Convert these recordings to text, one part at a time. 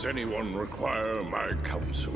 Does anyone require my counsel?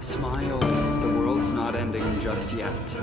Smile, the world's not ending just yet.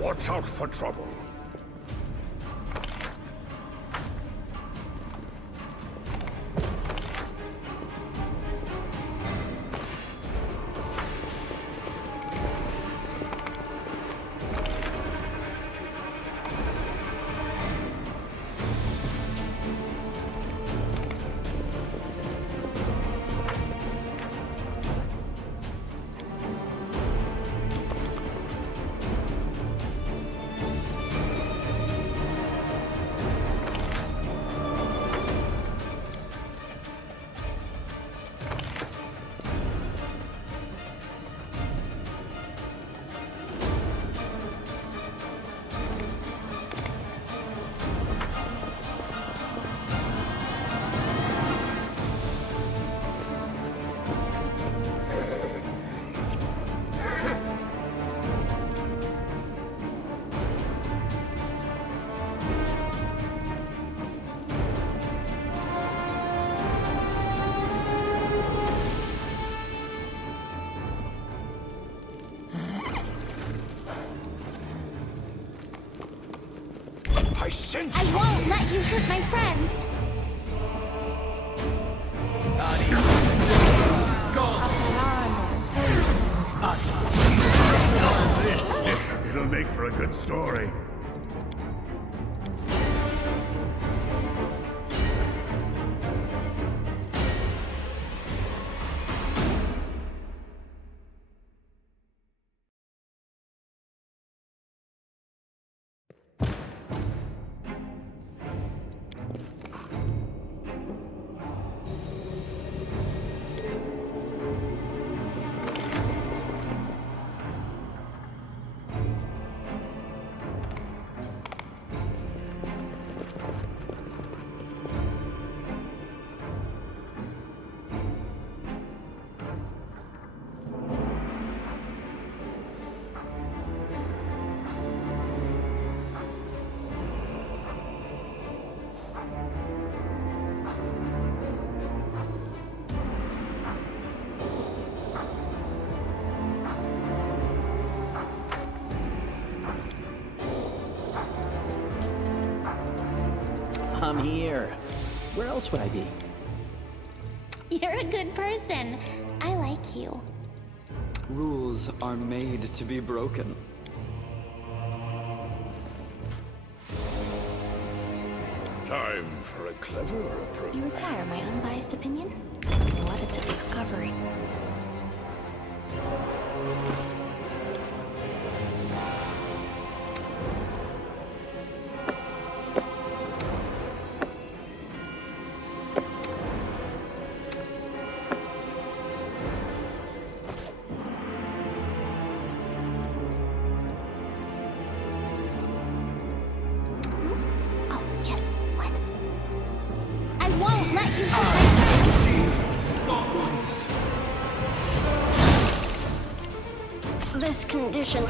Watch out for trouble. I won't let you hurt my friends! It'll make for a good story. I'm here. Where else would I be? You're a good person. I like you. Rules are made to be broken. Time for a clever approach. You require my unbiased opinion? What a discovery. Oh, yes, what? I won't let you Not once. this condition.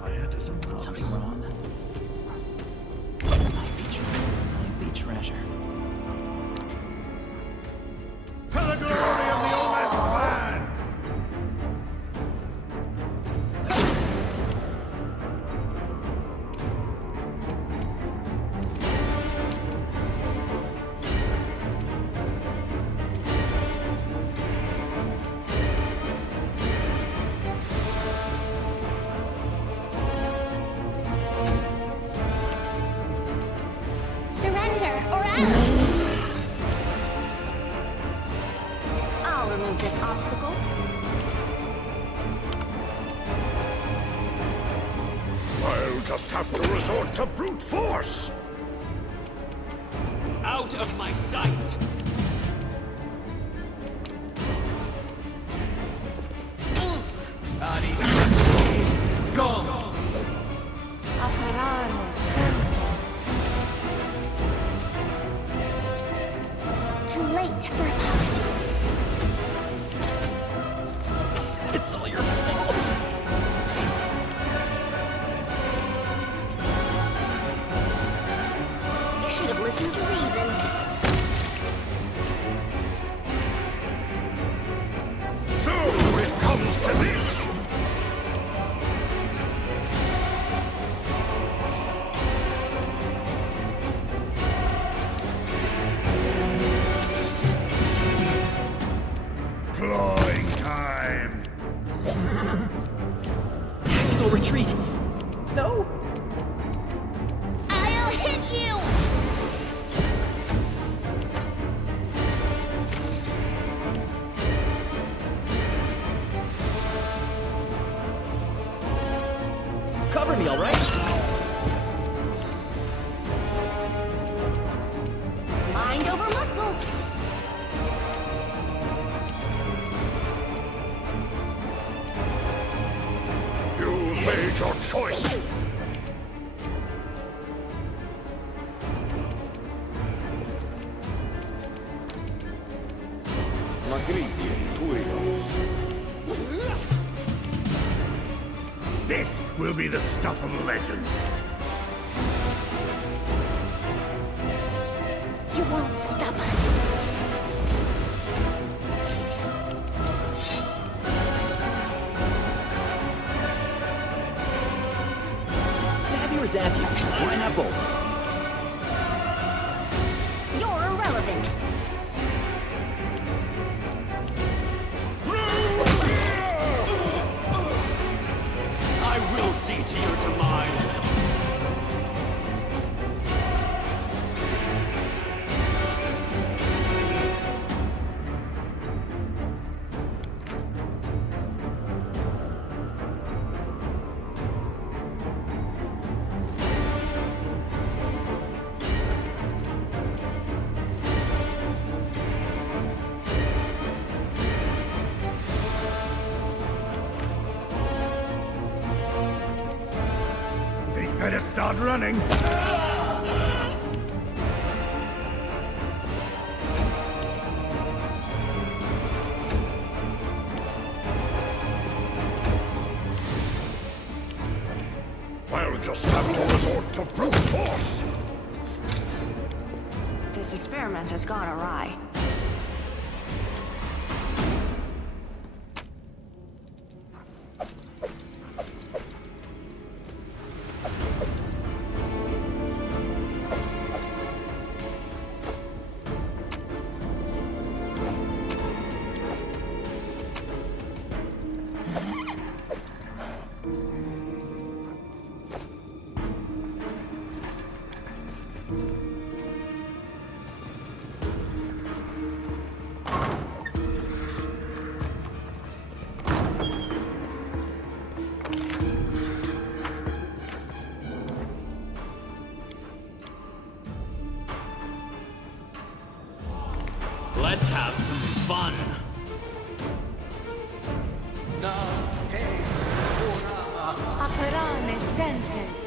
My head is a mess. Something wrong? Might be treasure. For the glory of the Old Clan! Surrender, or else! I'll remove this obstacle. I'll just have to resort to brute force! Out of my sight. Gone. Too late for apologies. It's all your fault! You should have listened to reason. So it comes to this! Clawing time! Tactical retreat! No! I'll hit you! Cover me, alright? Mind over muscle. You made your choice! This will be the stuff of legend. You won't stop us. Stab you or zap you? Why not both? You're irrelevant. I will see to your demise. start running. I'll just have to resort to brute force. This experiment has gone awry. Let's have some fun. Aperane sentes.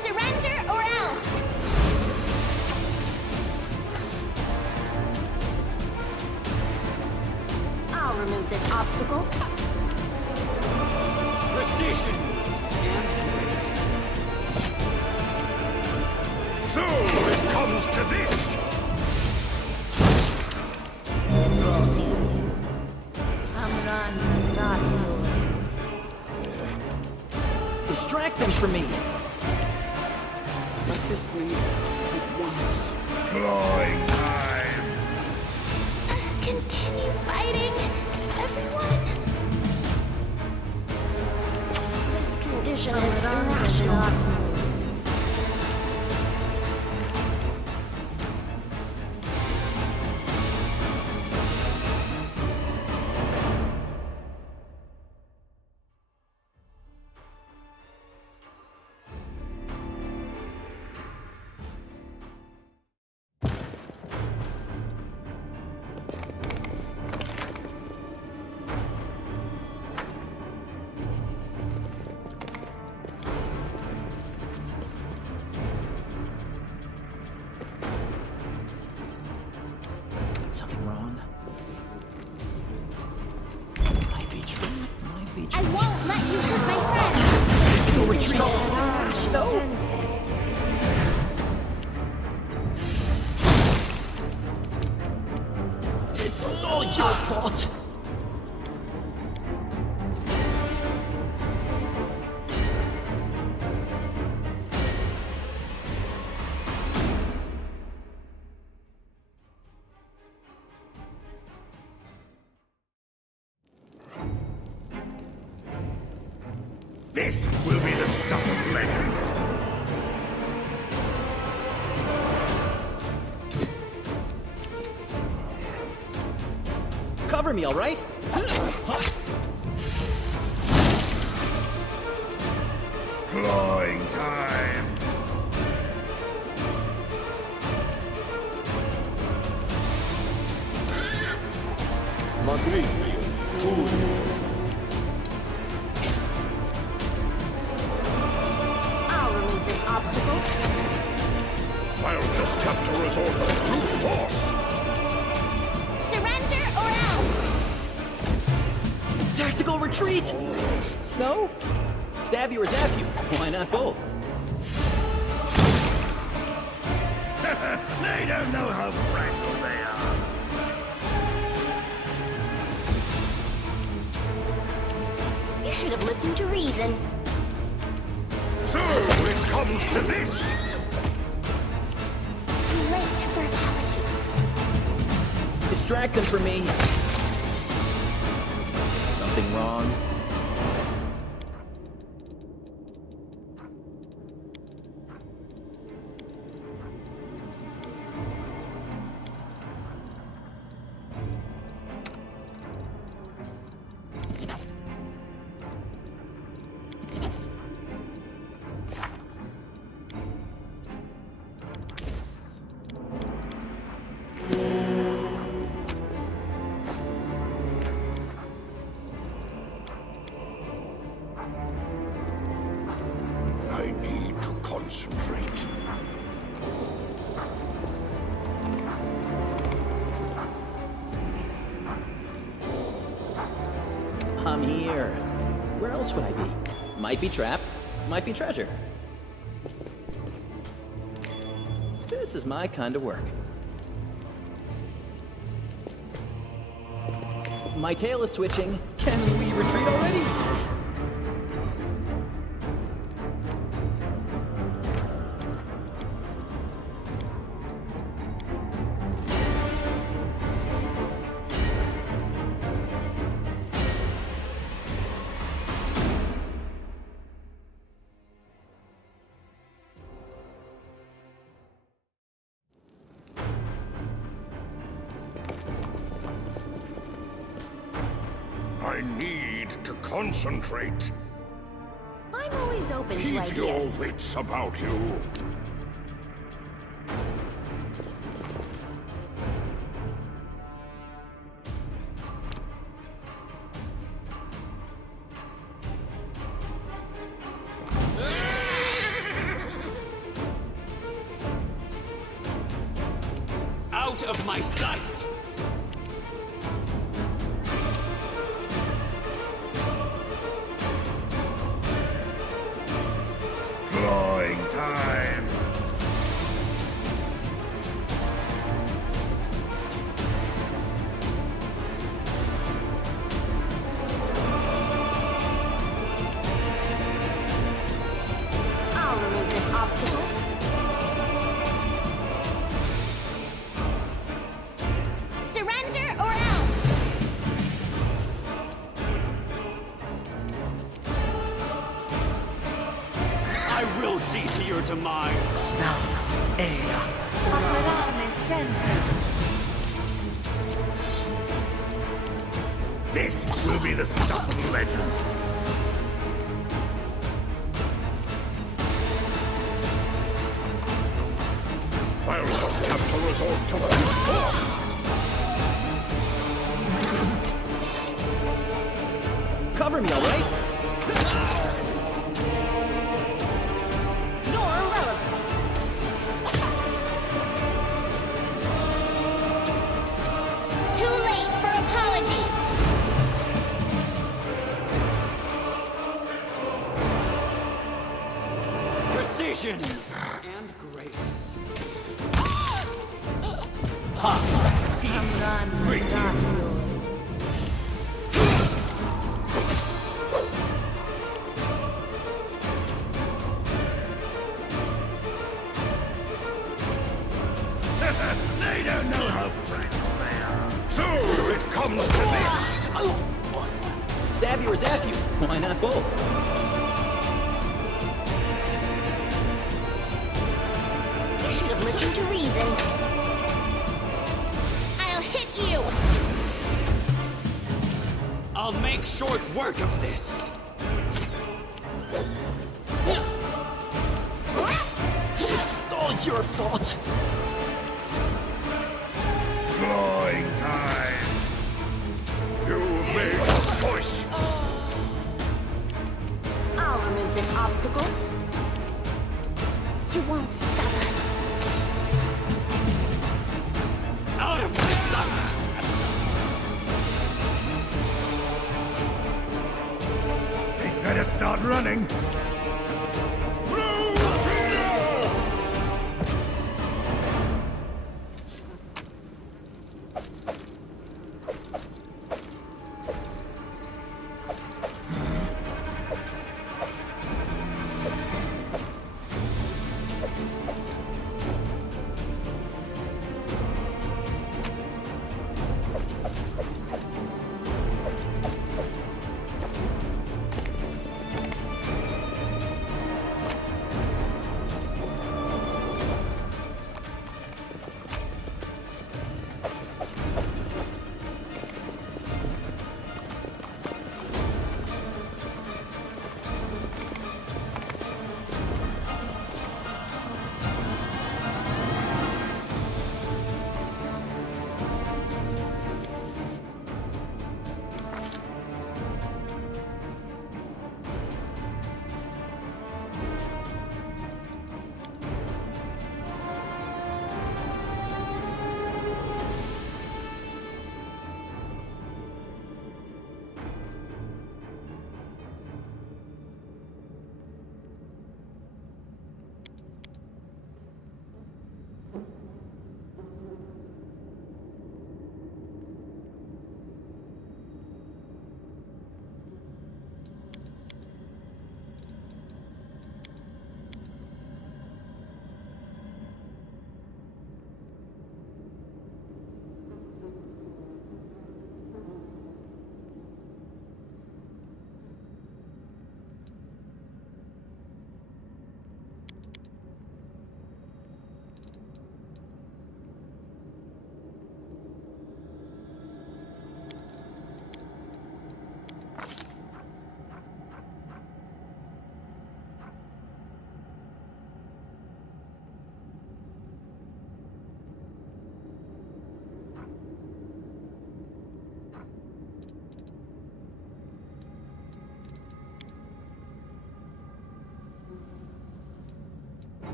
Surrender or else! I'll remove this obstacle. Precision and grace. So it comes to this. Amran Grati. Distract them from me. Assist me at once. Clawing time. Continue fighting, everyone. This condition is irrational. Something wrong? Might be true. Might be I true. won't let you hurt my friends. Go retreat. No. It's all your fault. This will be the stuff of legend. Cover me, all right? Clawing time. I'll remove this obstacle. I'll just have to resort to brute force. Surrender or else! Tactical retreat. No. Stab you or zap you. Why not both? They don't know how fragile they are. You should have listened to reason. So it comes to this. Too late for apologies. Distract them from me. Something wrong? concentrate. I'm here. Where else would I be? Might be trap, might be treasure. This is my kind of work. My tail is twitching. Can we retreat already? I need to concentrate. I'm always open to Keep your ideas. wits about you. Out of my sight! Clawing time. I'll remove this obstacle. Surrender or else! I will see to your demise! Paladin sentence. This will be the stuff of legend. I'll just have to resort to brute force. Cover me, all right? You're irrelevant. Too late for apologies! Precision and grace. Amran They don't know how fragile they are. So it comes to this. Stab you or zap you? Why not both? You should have listened to reason. I'll hit you! I'll make short work of this. It's all your fault. Clawing time. You've made a choice. I'll remove this obstacle. You won't stop us. Out of my sight! They'd better start running.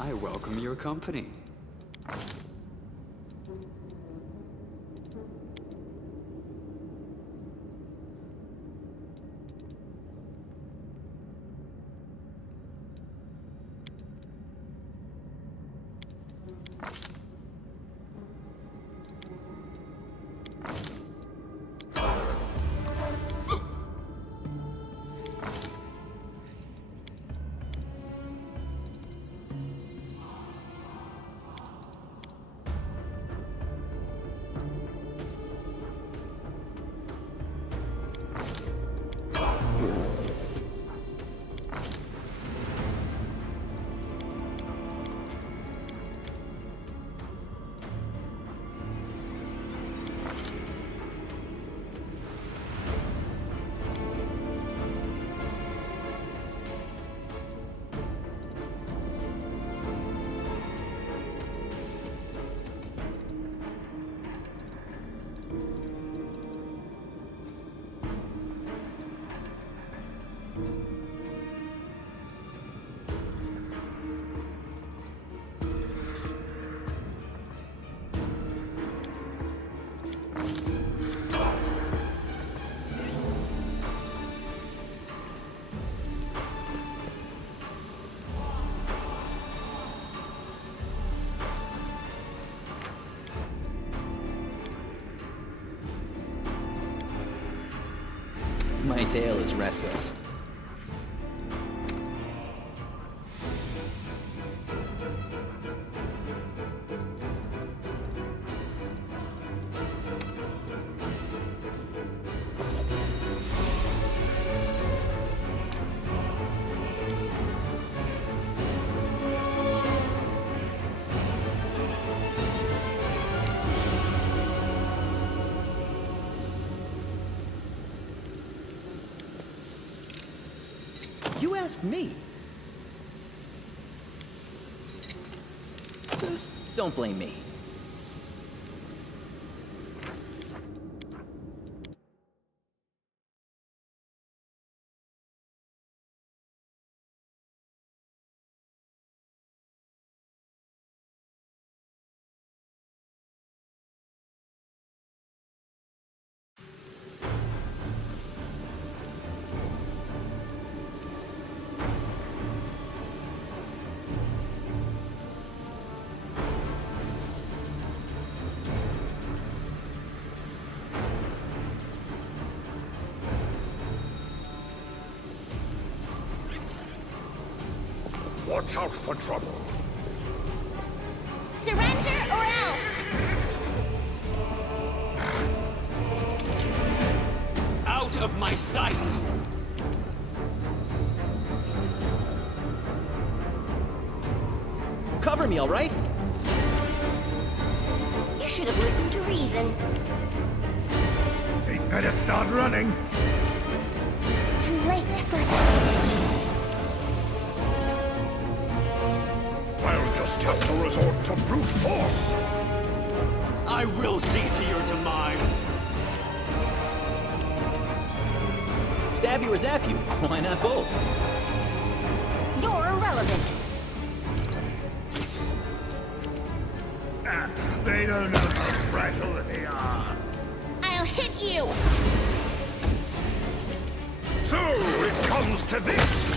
I welcome your company. My tail is restless. You ask me. Just don't blame me. Watch out for trouble. Surrender or else! Out of my sight! Cover me, all right? You should have listened to reason. They better start running. Too late for that. I'll just have to resort to brute force. I will see to your demise! Stab you or zap you? Why not both? You're irrelevant. They don't know how fragile they are. I'll hit you! So it comes to this.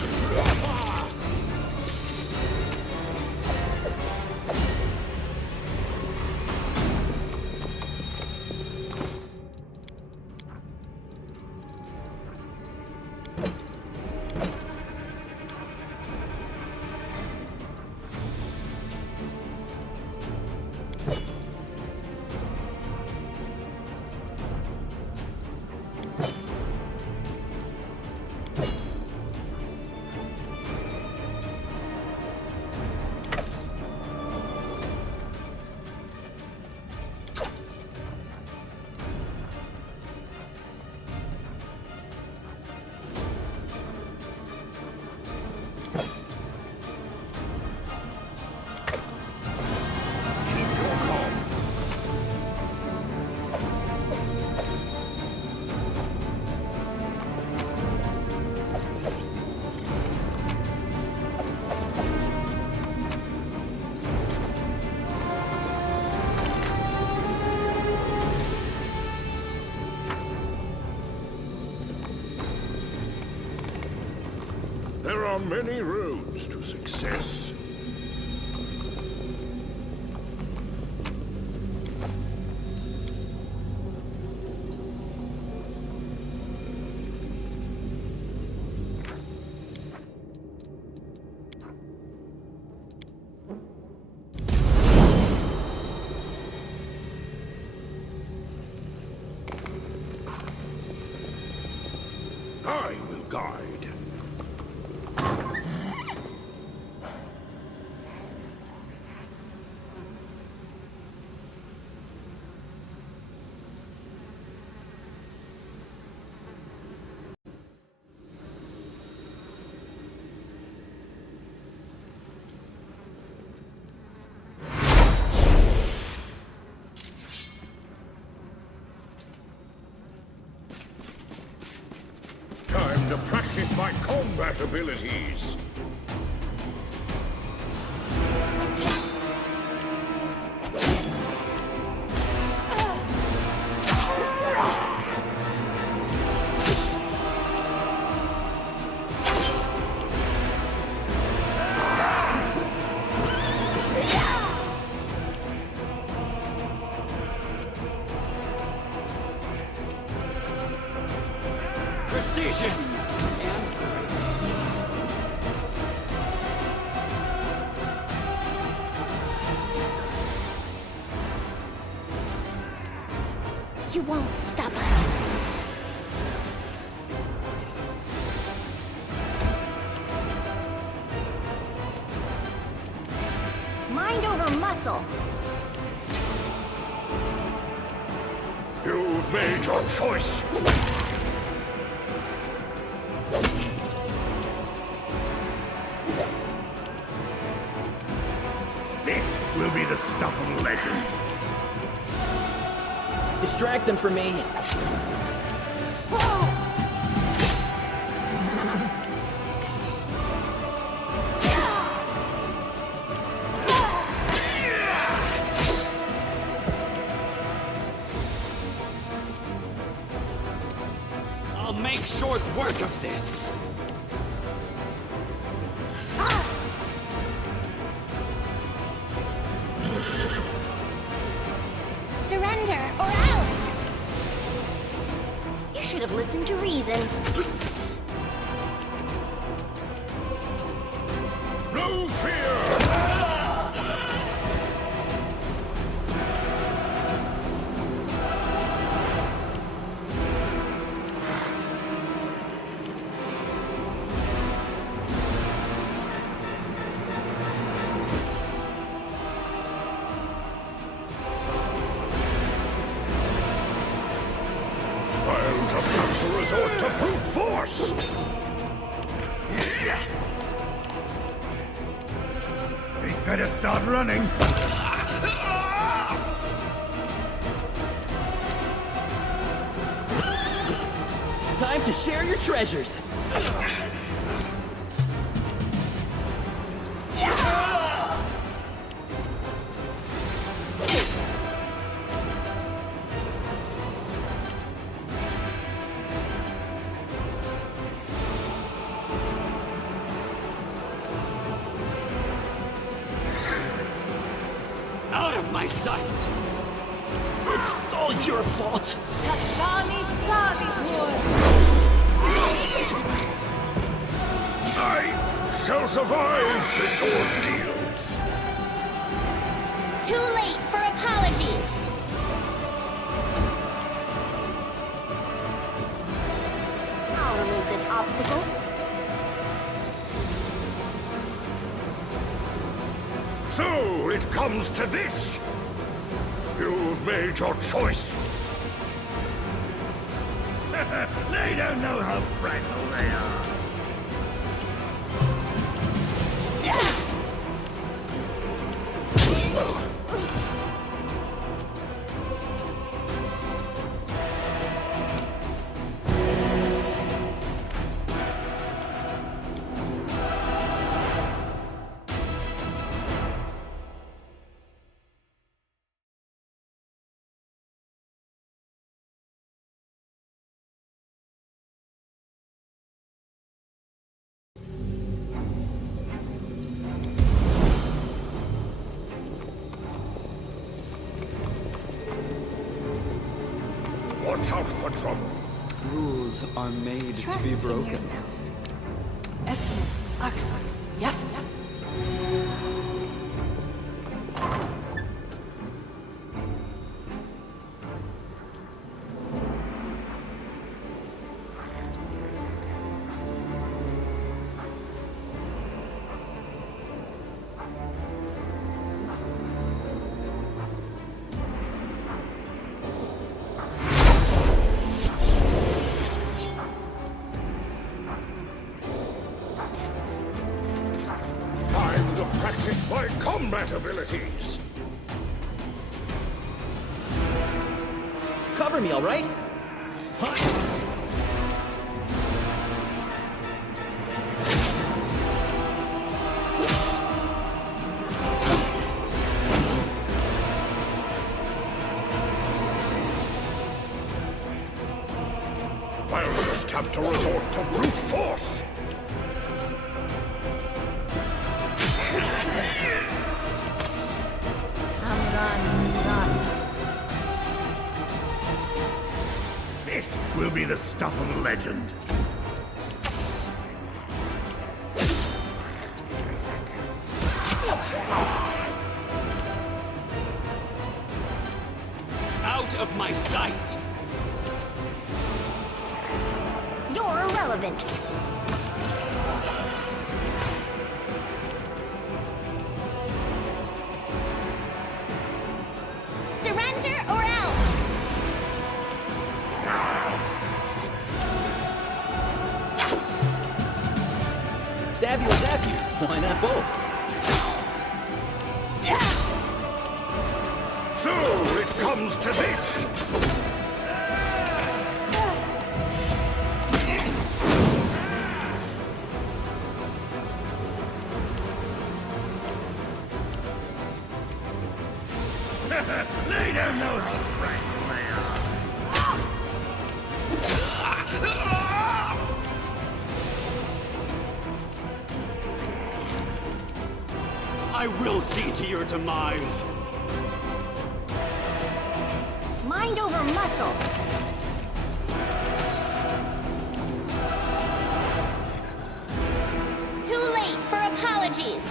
are many roads to success. I will guide. Time to practice my combat abilities. Precision and grace. You won't stop us. Mind over muscle. You've made your choice. This will be the stuff of legend. Distract them from me. I'll make short work of this. Surrender, or else! You should have listened to reason. No fear! I'll just have to resort to brute force! We'd better start running. Time to share your treasures. Out of my sight! It's all your fault. Tashani Savitur. I shall survive this ordeal. Too late for apologies. I'll remove this obstacle. So it comes to this. You've made your choice. They don't know how fragile they are. Watch out for trouble. Rules are made Trust to be in broken. yourself. Essen, Ax. Yes. Time to practice my combat abilities. Cover me, all right? I'll just have to resort to brute force. This will be the stuff of a legend. Out of my sight! You're irrelevant. Surrender or else! Stab you or zap you. Why not both? So it comes to this. They don't know how frightened they are. I will see to your demise! Mind over muscle. Too late for apologies!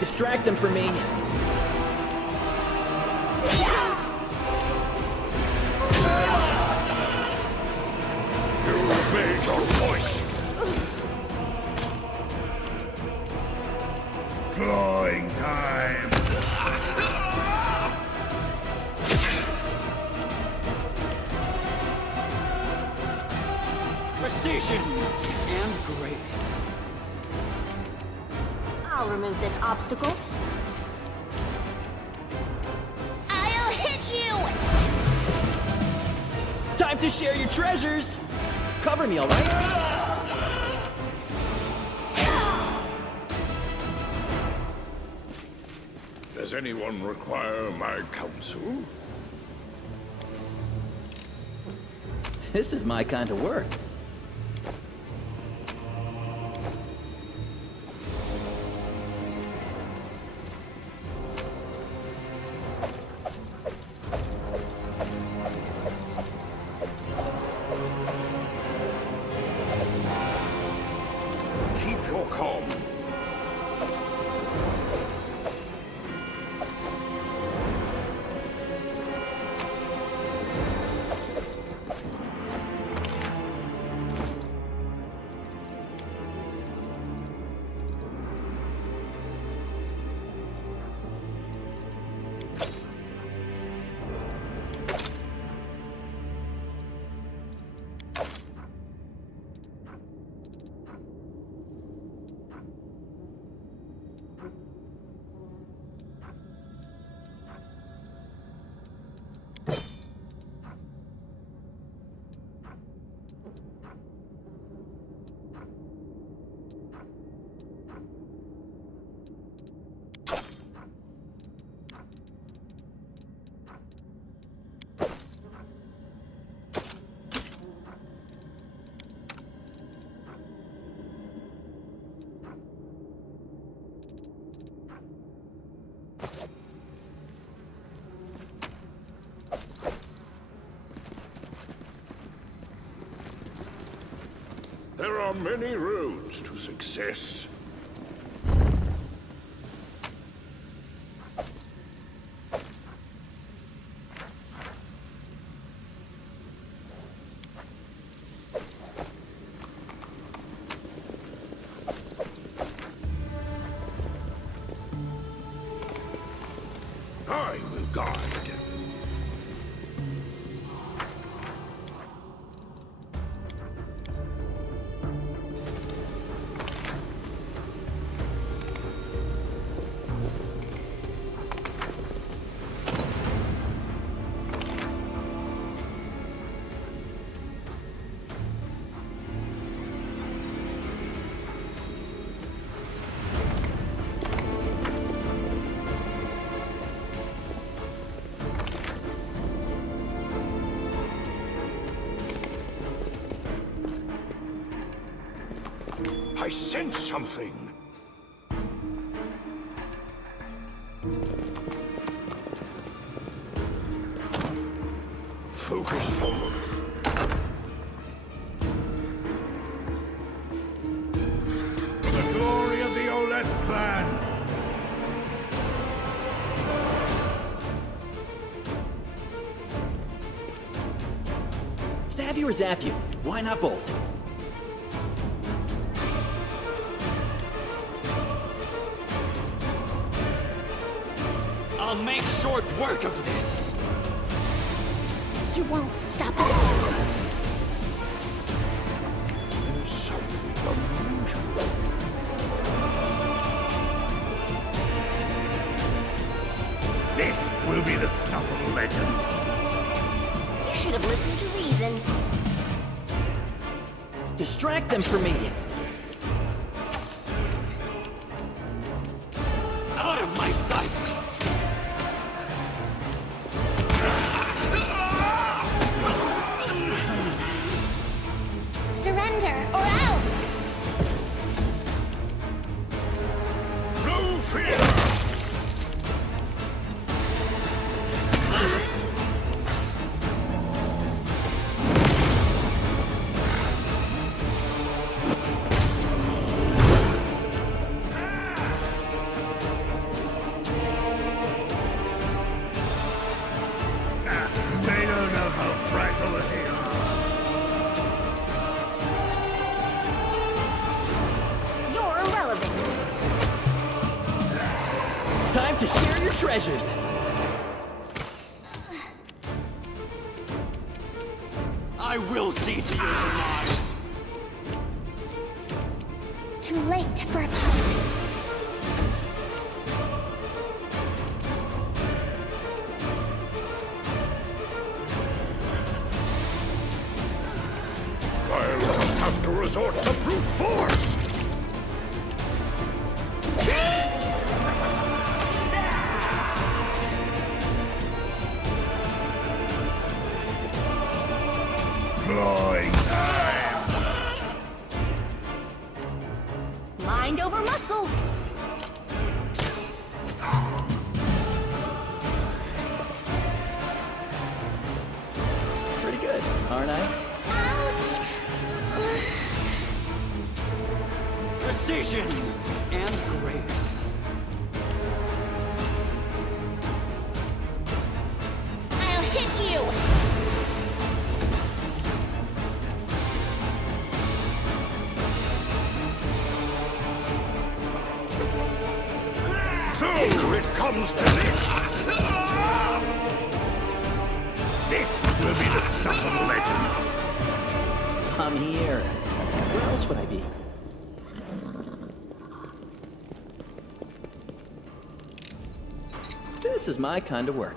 Distract them for me. You made your choice. Clawing time. Precision and grace. I'll remove this obstacle. I'll hit you! Time to share your treasures. Cover me, all right? Does anyone require my counsel? This is my kind of work. Keep your calm. are many roads to success. I will guide. I sense something. Focus forward. The glory of the Oles clan. Stab you or zap you? Why not both? I'll make short work of this. You won't stop us. There's something unusual. This will be the stuff of legend. You should have listened to reason. Distract them from me! Out of my sight! Surrender, or else! No fear! They don't know how fragile they are. You're irrelevant. Time to share your treasures! I will see to your demise. Too late for apologies. I'll just have to resort to brute force! Clawing time! Mind over muscle. Pretty good, aren't I? Ouch! Precision and grace. I'll hit you! So it comes to this! This will be the stuff of legend! I'm here. Where else would I be? This is my kind of work.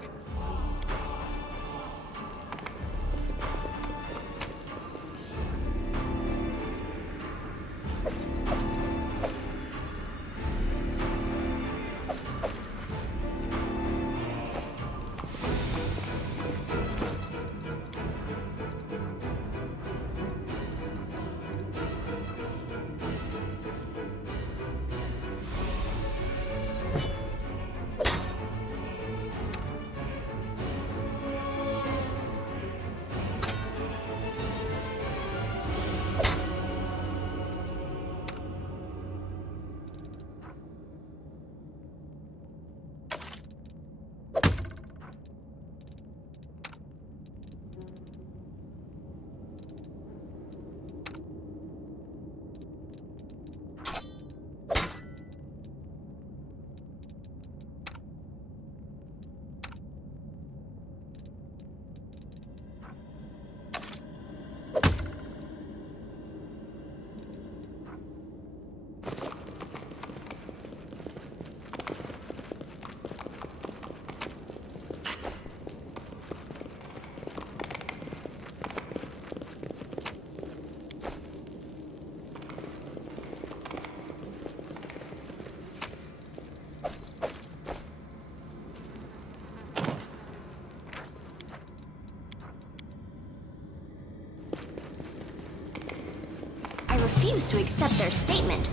refuse to accept their statement.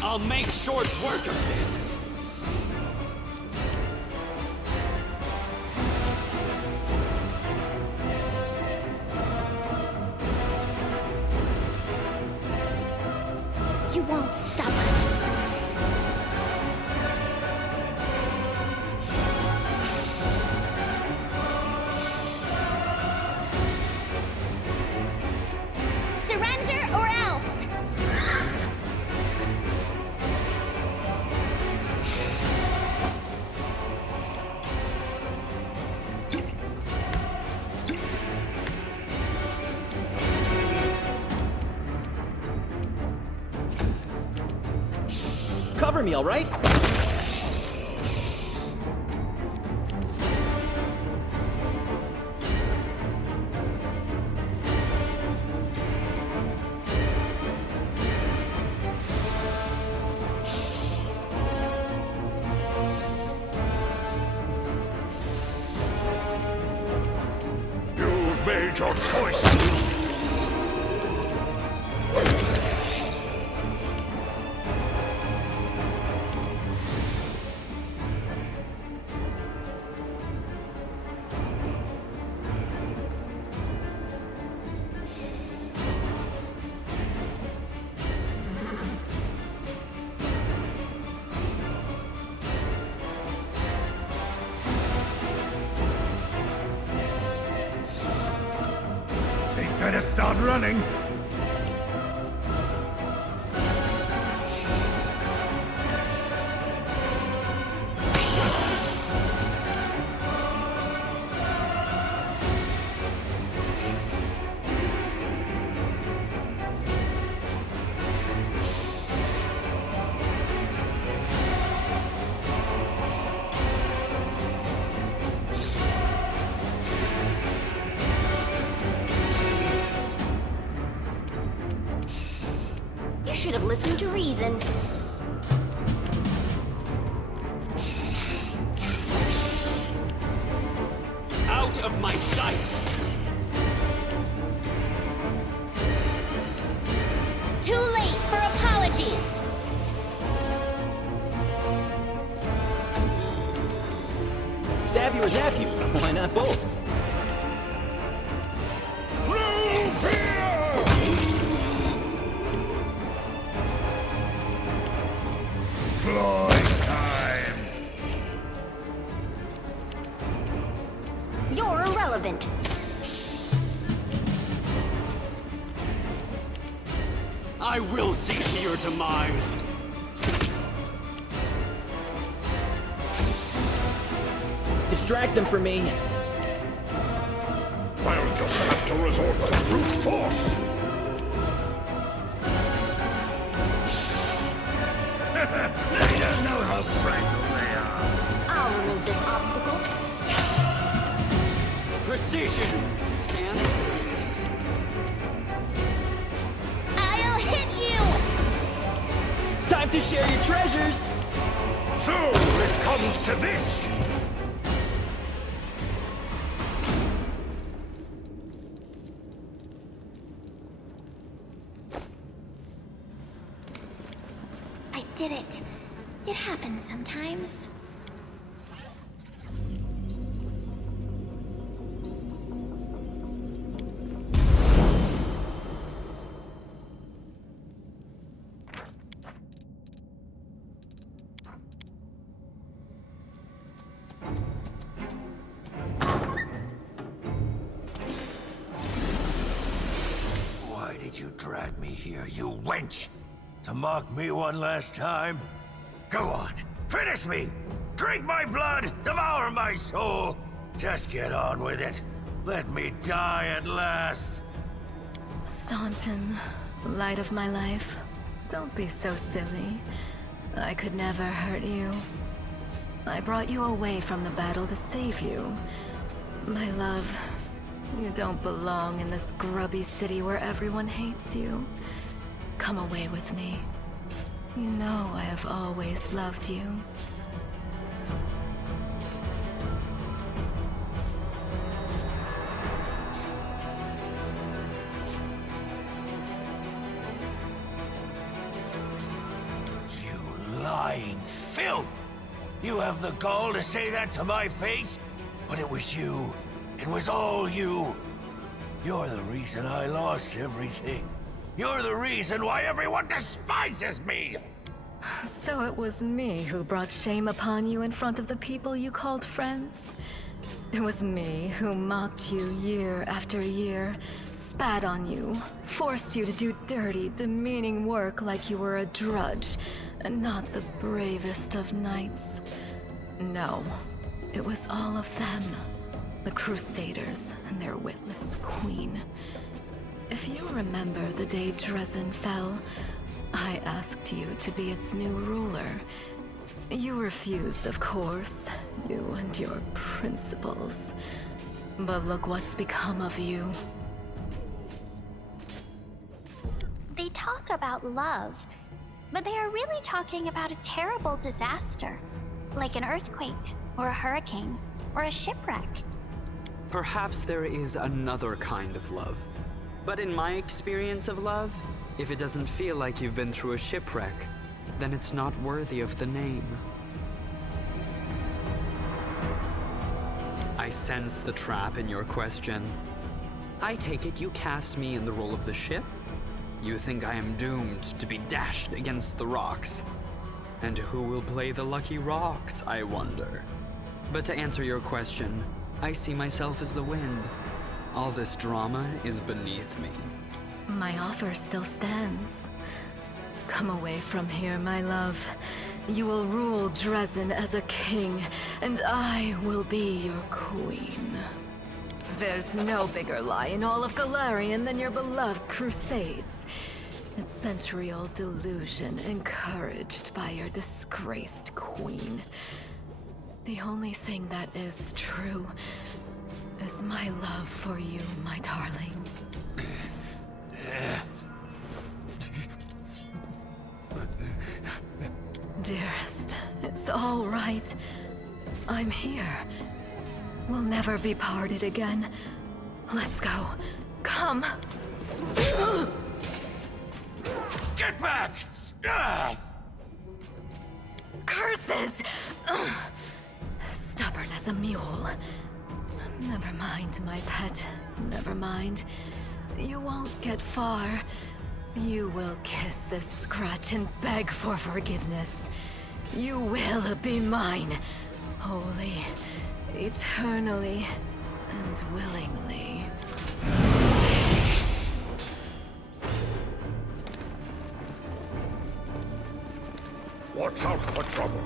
I'll make short work of this. You won't stop us. Surrender or else! Cover me, all right? You've made your choice. Better start running. You should have listened to reason. Out of my sight! Too late for apologies! Stab you or zap you. Why not both? No fear! Clawing time! You're irrelevant. I will see to your demise. Distract them for me. I'll just have to resort to brute force. They don't know how fragile they are. I'll remove this obstacle. Precision and ease. I'll hit you! Time to share your treasures. So it comes to this. I did it. It happens sometimes. Why did did you drag me here, you wench? To mock me one last time? Go on, finish me! Drink my blood, devour my soul! Just get on with it. Let me die at last. Staunton, light of my life, don't be so silly. I could never hurt you. I brought you away from the battle to save you. My love, you don't belong in this grubby city where everyone hates you. Come away with me. You know I have always loved you. You lying filth! You have the gall to say that to my face? But it was you. It was all you. You're the reason I lost everything. You're the reason why everyone despises me! So it was me who brought shame upon you in front of the people you called friends? It was me who mocked you year after year, spat on you, forced you to do dirty, demeaning work like you were a drudge, and not the bravest of knights. No, it was all of them. The Crusaders and their witless queen. If you remember the day Dresden fell, I asked you to be its new ruler. You refused, of course, you and your principles. But look what's become of you. They talk about love, but they are really talking about a terrible disaster. Like an earthquake, or a hurricane, or a shipwreck. Perhaps there is another kind of love. But in my experience of love, if it doesn't feel like you've been through a shipwreck, then it's not worthy of the name. I sense the trap in your question. I take it you cast me in the role of the ship? You think I am doomed to be dashed against the rocks? And who will play the lucky rocks, I wonder? But to answer your question, I see myself as the wind. All this drama is beneath me. My offer still stands. Come away from here, my love. You will rule Dresden as a king, and I will be your queen. There's no bigger lie in all of Galarian than your beloved Crusades. Its century-old delusion encouraged by your disgraced queen. The only thing that is true is my love for you, my darling. Dearest, it's all right. I'm here. We'll never be parted again. Let's go. Come! Get back! Curses! Stubborn as a mule. Never mind, my pet. Never mind. You won't get far. You will kiss this scratch and beg for forgiveness. You will be mine. Wholly, eternally, and willingly. Watch out for trouble.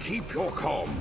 Keep your calm.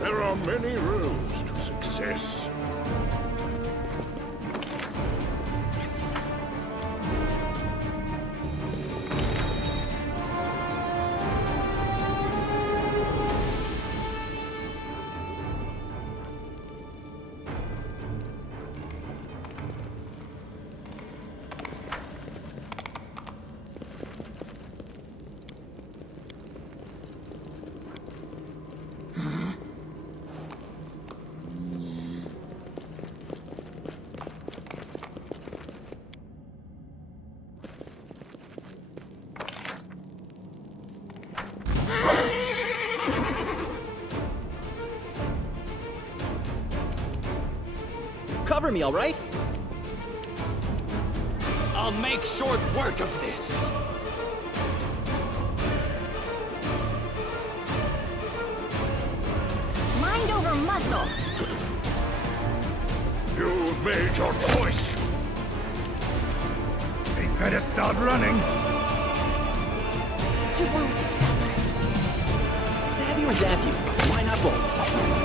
There are many roads to success. cover me, all right? I'll make short work of this. Mind over muscle. You've made your choice. They better start running. You won't stop us. Stab you or zap you? Why not both?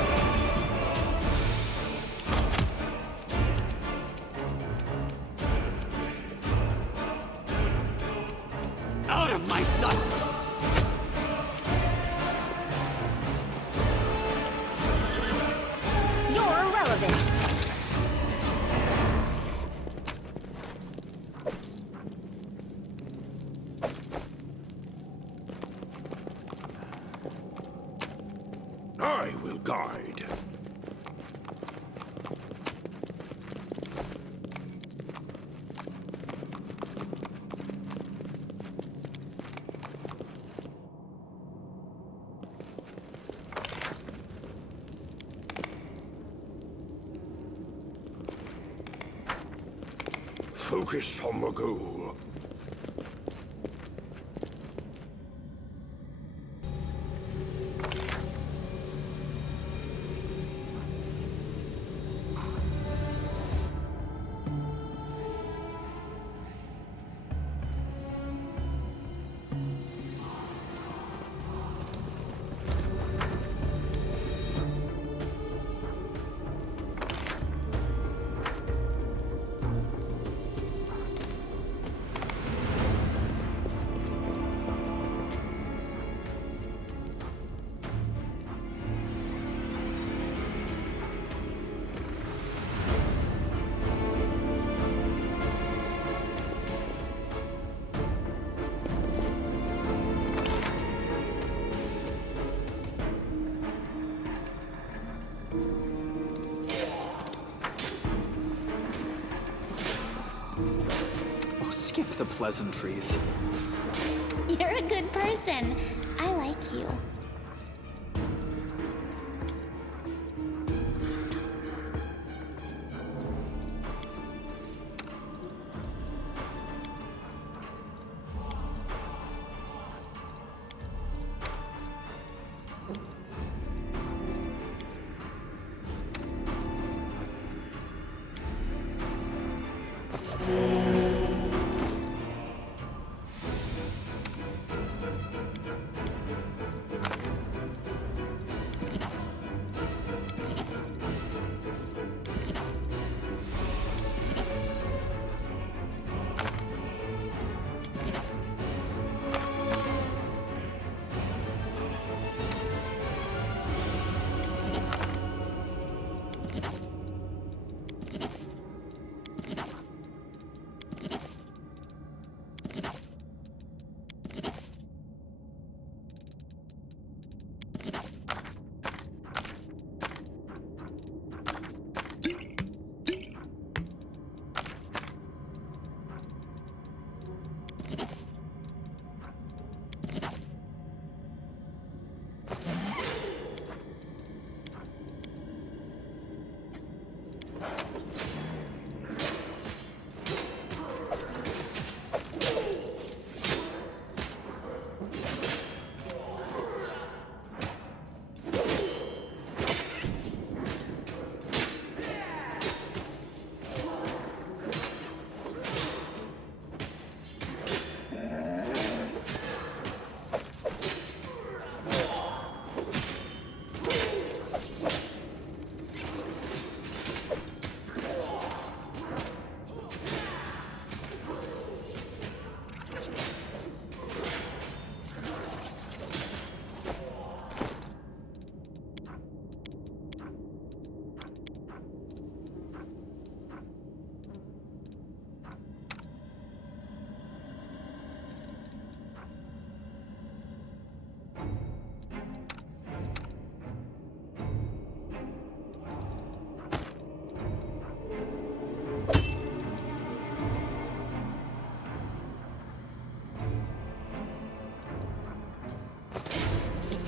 Out of my sight! You're irrelevant. I will guide. Focus on the goal. Oh, skip the pleasantries. You're a good person. I like you.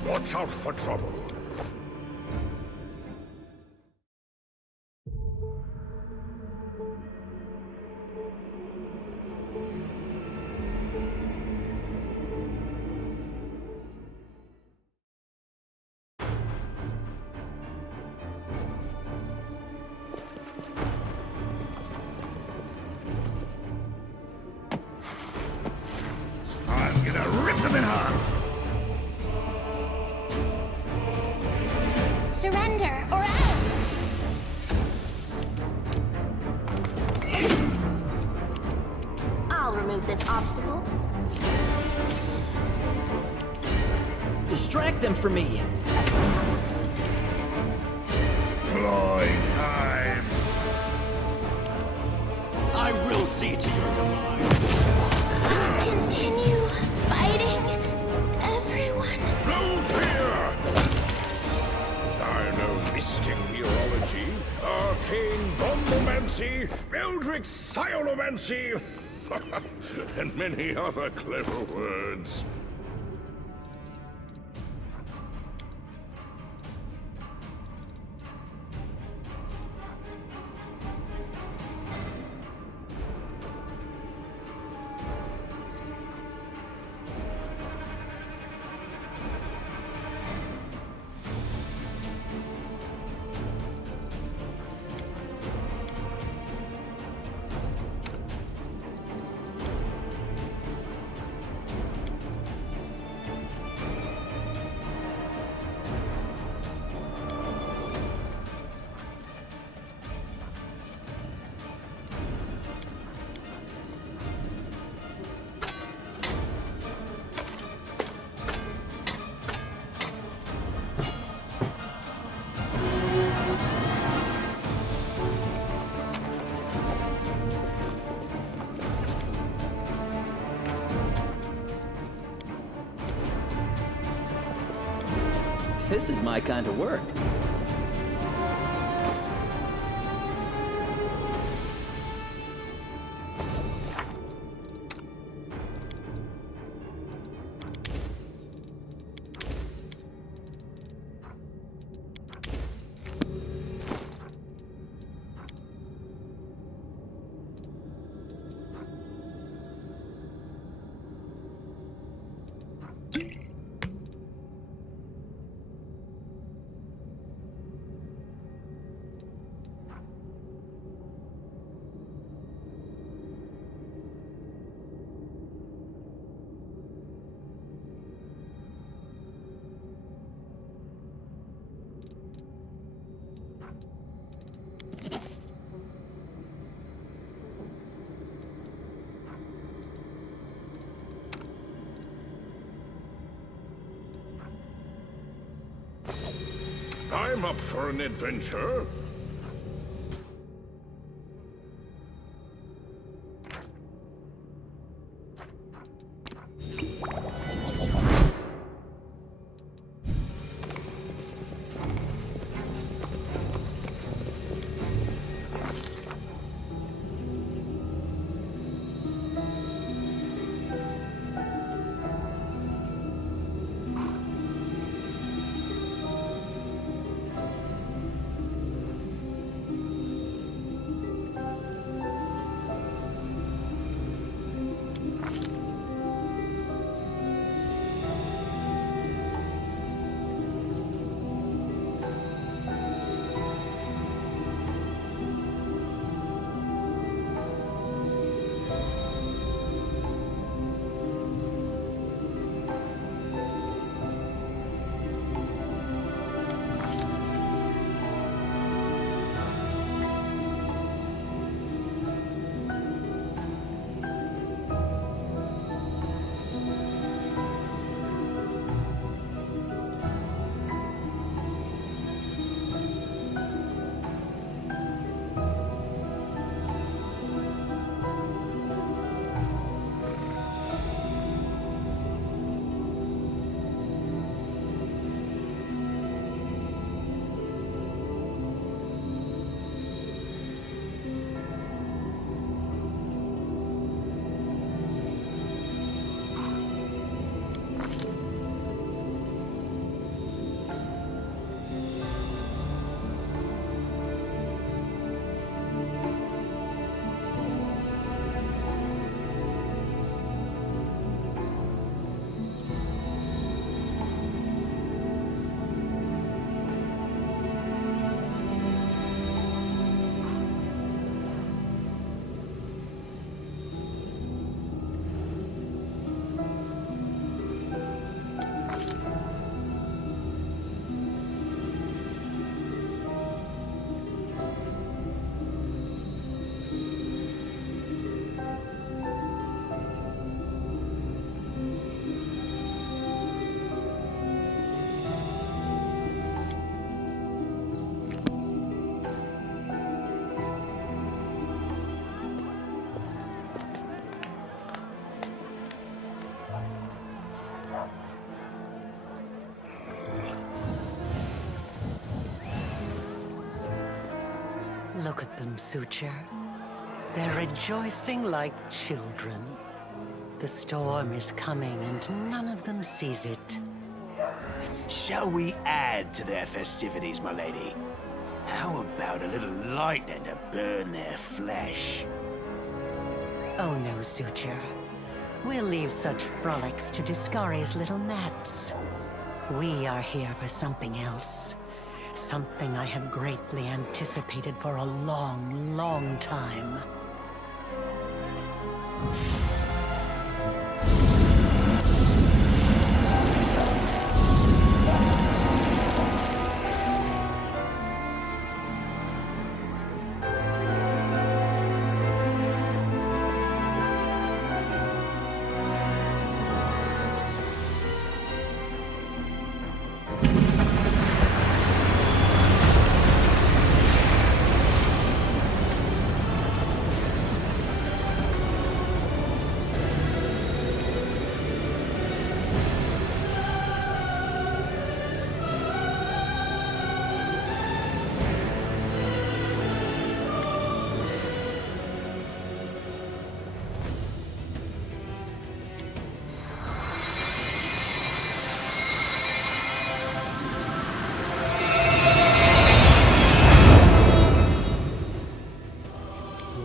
Watch out for trouble. I'll remove this obstacle. Distract them from me. Clawing time. I will see to your demise. Continue fighting, everyone. No fear! Mystic theology, arcane bombomancy, eldritch scionomancy, and many other clever words. This is my kind of work. I'm up for an adventure. Look at them, Suture. They're rejoicing like children. The storm is coming and none of them sees it. Shall we add to their festivities, my lady? How about a little lightning to burn their flesh? Oh no, Suture. We'll leave such frolics to Discari's little gnats. We are here for something else. Something I have greatly anticipated for a long, long time.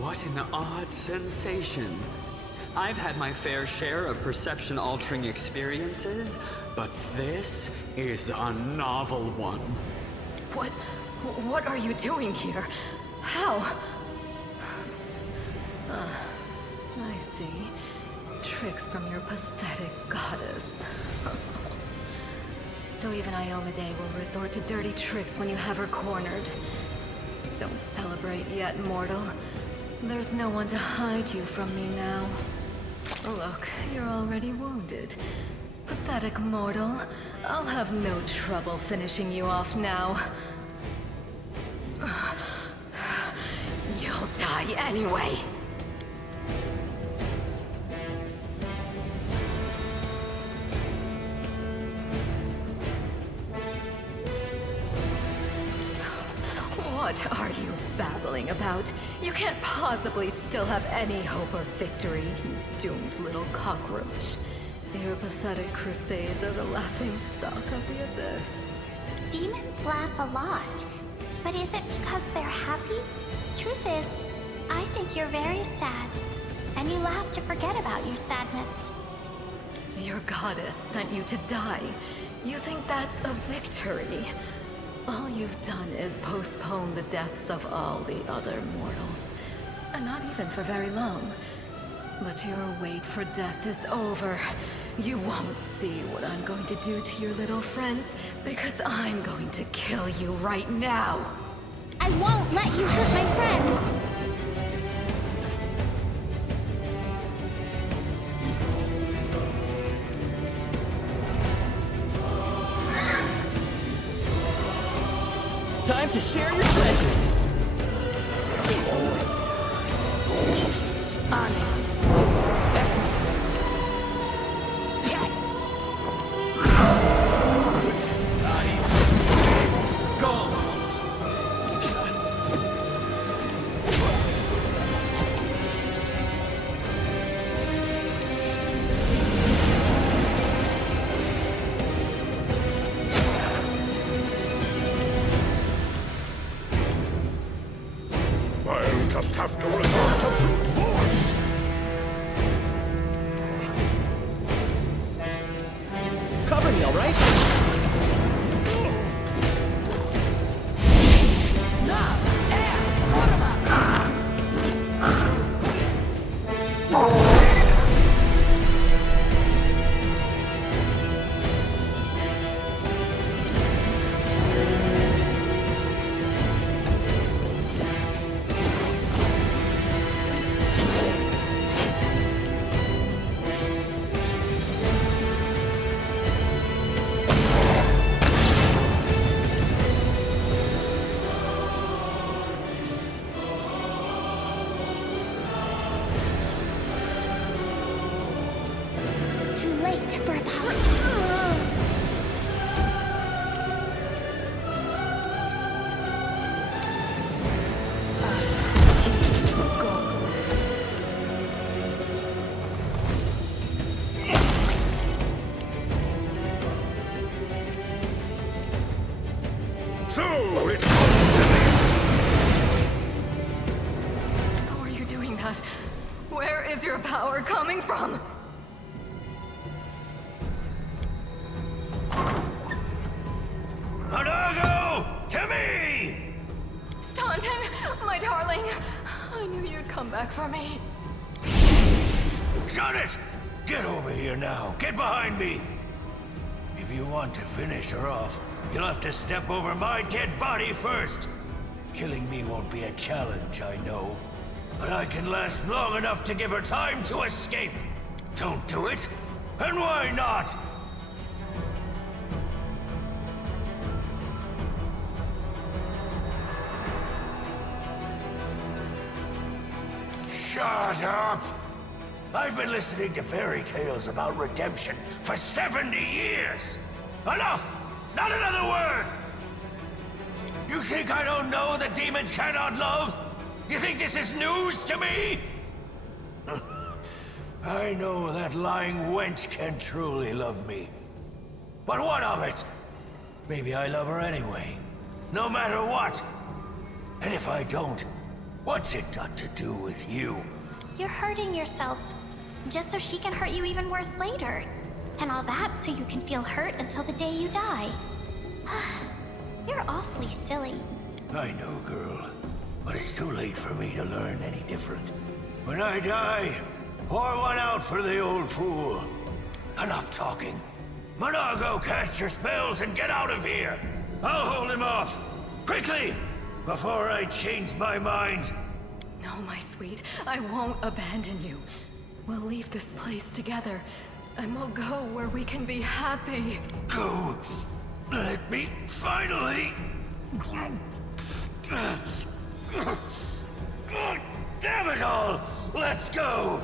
What an odd sensation. I've had my fair share of perception-altering experiences, but this is a novel one. What are you doing here? How? I see. Tricks from your pathetic goddess. So even Iomade will resort to dirty tricks when you have her cornered. Don't celebrate yet, mortal. There's no one to hide you from me now. Look, you're already wounded. Pathetic mortal. I'll have no trouble finishing you off now. You'll die anyway. What are you babbling about? You can't possibly still have any hope of victory, you doomed little cockroach. Your pathetic crusades are the laughing stock of the abyss. Demons laugh a lot, but is it because they're happy? Truth is, I think you're very sad, and you laugh to forget about your sadness. Your goddess sent you to die. You think that's a victory? All you've done is postpone the deaths of all the other mortals. And not even for very long. But your wait for death is over. You won't see what I'm going to do to your little friends, because I'm going to kill you right now. I won't let you hurt my friends! Time to share your treasures. On it. I'll just have to resort to brute force. Cover me, all right? Too late for apologies. Where's your power coming from? Anago! To me! Staunton, my darling. I knew you'd come back for me. Shut it! Get over here now. Get behind me. If you want to finish her off, you'll have to step over my dead body first. Killing me won't be a challenge, I know. But I can last long enough to give her time to escape. Don't do it. And why not? Shut up! I've been listening to fairy tales about redemption for 70 years! Enough! Not another word! You think I don't know that demons cannot love? You think this is news to me? I know that lying wench can truly love me. But what of it? Maybe I love her anyway. No matter what. And if I don't, what's it got to do with you? You're hurting yourself, just so she can hurt you even worse later. And all that so you can feel hurt until the day you die. You're awfully silly. I know, girl. But it's too late for me to learn any different. When I die, pour one out for the old fool. Enough talking. Monago, cast your spells and get out of here. I'll hold him off. Quickly! Before I change my mind. No, my sweet. I won't abandon you. We'll leave this place together, and we'll go where we can be happy. Go. Let me finally... God damn it all! Let's go!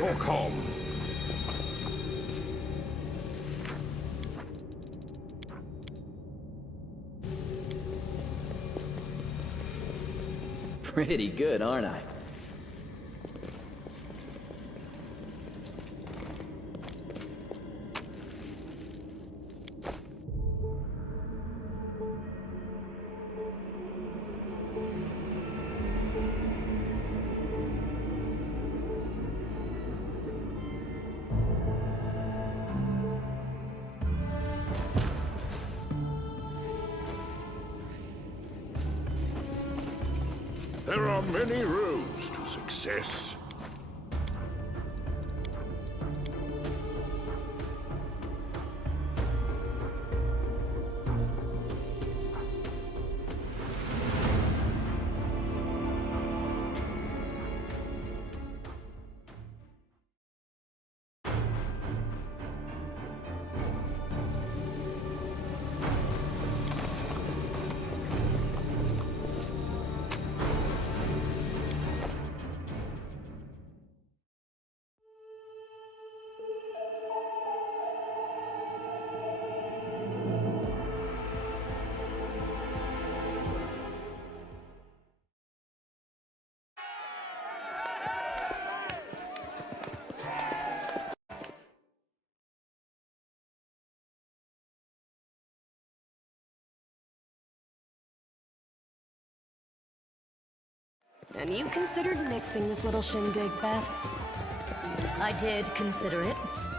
your comm. Pretty good, aren't I? There are many roads to success. And you considered nixing this little shindig, Beth? I did consider it,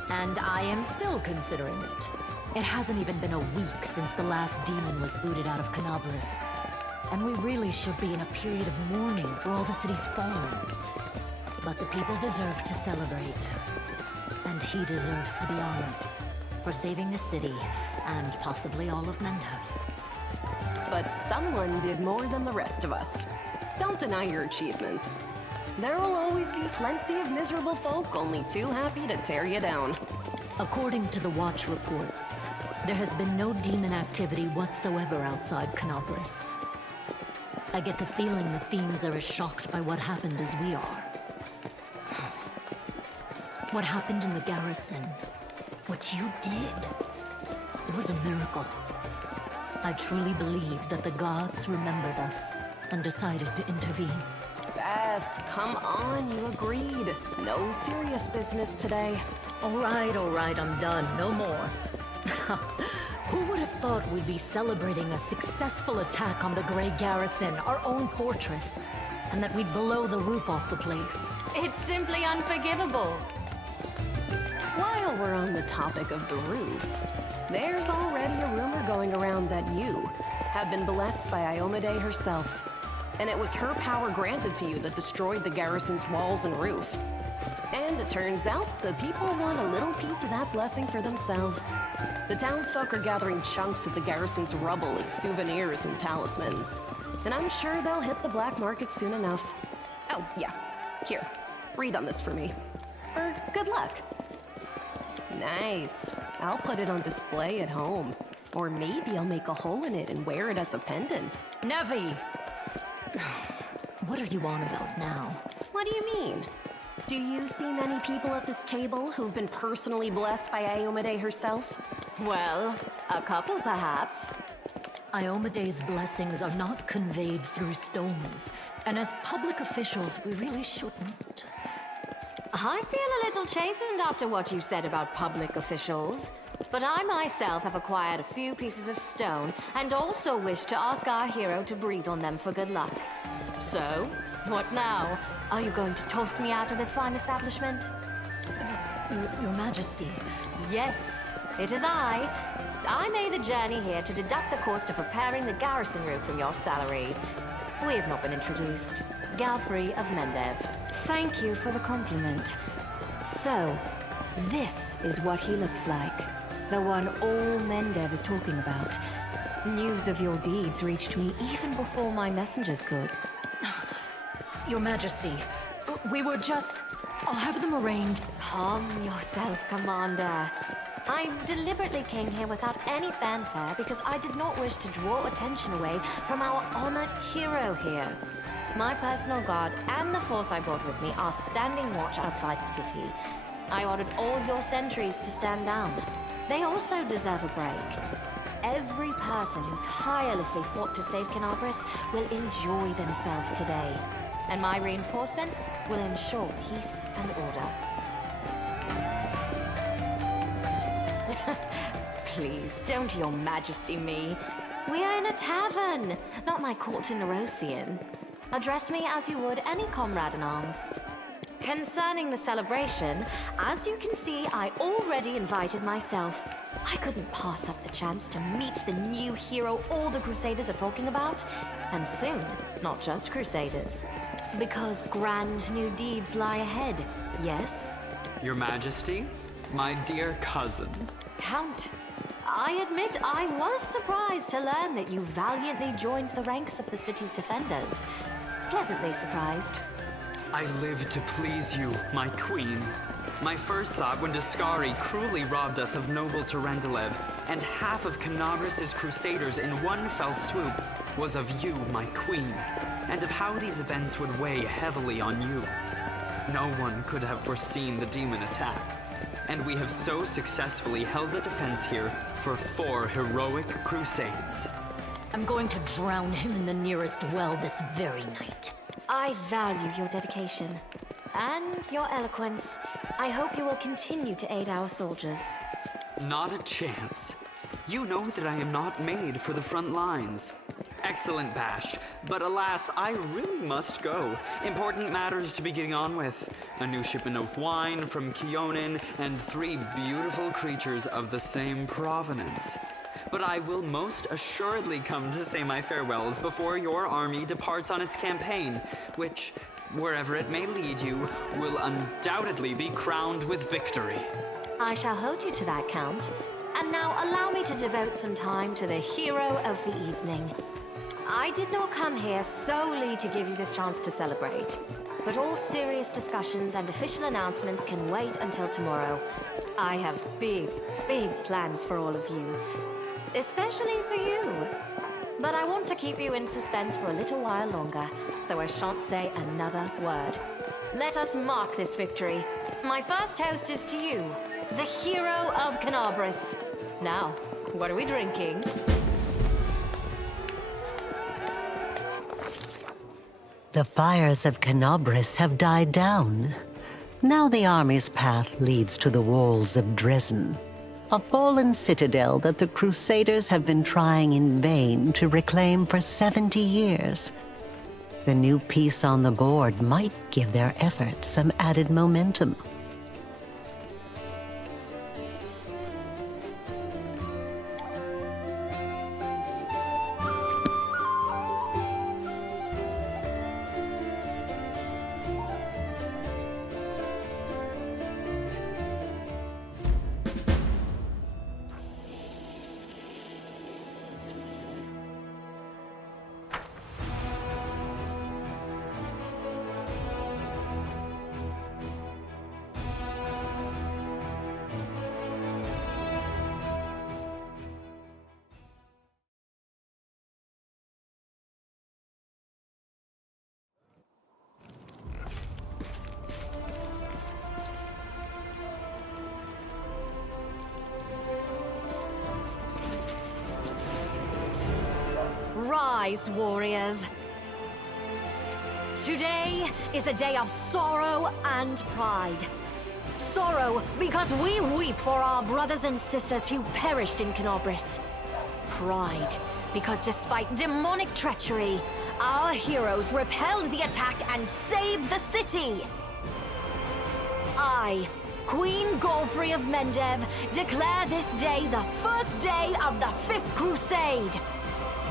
and I am still considering it. It hasn't even been a week since the last demon was booted out of Canabras. And we really should be in a period of mourning for all the city's fallen. But the people deserve to celebrate. And he deserves to be honored. For saving the city, and possibly all of Mendev. But someone did more than the rest of us. Don't deny your achievements. There will always be plenty of miserable folk only too happy to tear you down. According to the Watch reports, there has been no demon activity whatsoever outside Canabras. I get the feeling the fiends are as shocked by what happened as we are. What happened in the garrison, what you did, it was a miracle. I truly believe that the gods remembered us and decided to intervene. Beth, come on, you agreed. No serious business today. All right, I'm done. No more. Who would have thought we'd be celebrating a successful attack on the Grey Garrison, our own fortress, and that we'd blow the roof off the place? It's simply unforgivable. While we're on the topic of the roof, there's already a rumor going around that you have been blessed by Iomade herself. And it was her power granted to you that destroyed the garrison's walls and roof. And it turns out the people want a little piece of that blessing for themselves. The townsfolk are gathering chunks of the garrison's rubble as souvenirs and talismans. And I'm sure they'll hit the black market soon enough. Oh, yeah. Here, read on this for me. For good luck. Nice. I'll put it on display at home. Or maybe I'll make a hole in it and wear it as a pendant. Nevi! What are you on about now? What do you mean? Do you see many people at this table who've been personally blessed by Iomade herself? Well, a couple perhaps. Iomade's blessings are not conveyed through stones, and as public officials, we really shouldn't. I feel a little chastened after what you said about public officials. But I myself have acquired a few pieces of stone, and also wish to ask our hero to breathe on them for good luck. So, what now? Are you going to toss me out of this fine establishment? Your Majesty. Yes, it is I. I made the journey here to deduct the cost of repairing the garrison roof from your salary. We have not been introduced. Galfrey of Mendev. Thank you for the compliment. So, this is what he looks like. The one all Mendev is talking about. News of your deeds reached me even before my messengers could. Your Majesty, we were just... I'll have them arranged. Calm yourself, Commander. I deliberately came here without any fanfare because I did not wish to draw attention away from our honored hero here. My personal guard and the force I brought with me are standing watch outside the city. I ordered all your sentries to stand down. They also deserve a break. Every person who tirelessly fought to save Canabris will enjoy themselves today. And my reinforcements will ensure peace and order. Please, don't Your Majesty me. We are in a tavern, not my court in Nerosian. Address me as you would any comrade in arms. Concerning the celebration, as you can see, I already invited myself. I couldn't pass up the chance to meet the new hero all the Crusaders are talking about. And soon, not just Crusaders. Because grand new deeds lie ahead, yes? Your Majesty, my dear cousin. Count, I admit I was surprised to learn that you valiantly joined the ranks of the city's defenders. Pleasantly surprised. I live to please you, my queen. My first thought when Discari cruelly robbed us of noble Terendelev and half of Canabris' crusaders in one fell swoop was of you, my queen, and of how these events would weigh heavily on you. No one could have foreseen the demon attack, and we have so successfully held the defense here for 4 heroic crusades. I'm going to drown him in the nearest well this very night. I value your dedication and your eloquence. I hope you will continue to aid our soldiers. Not a chance. You know that I am not made for the front lines. Excellent bash, but alas, I really must go. Important matters to be getting on with. A new shipment of wine from Kionin and 3 beautiful creatures of the same provenance. But I will most assuredly come to say my farewells before your army departs on its campaign, which, wherever it may lead you, will undoubtedly be crowned with victory. I shall hold you to that, Count. And now allow me to devote some time to the hero of the evening. I did not come here solely to give you this chance to celebrate, but all serious discussions and official announcements can wait until tomorrow. I have big, big plans for all of you. Especially for you. But I want to keep you in suspense for a little while longer, so I shan't say another word. Let us mark this victory. My first toast is to you, the hero of Canabris. Now, what are we drinking? The fires of Canabris have died down. Now the army's path leads to the walls of Dresden, a fallen citadel that the Crusaders have been trying in vain to reclaim for 70 years. The new piece on the board might give their efforts some added momentum. Rise, warriors. Today is a day of sorrow and pride. Sorrow because we weep for our brothers and sisters who perished in Canabris. Pride because despite demonic treachery, our heroes repelled the attack and saved the city. I, Queen Golfrey of Mendev, declare this day the first day of the 5th Crusade.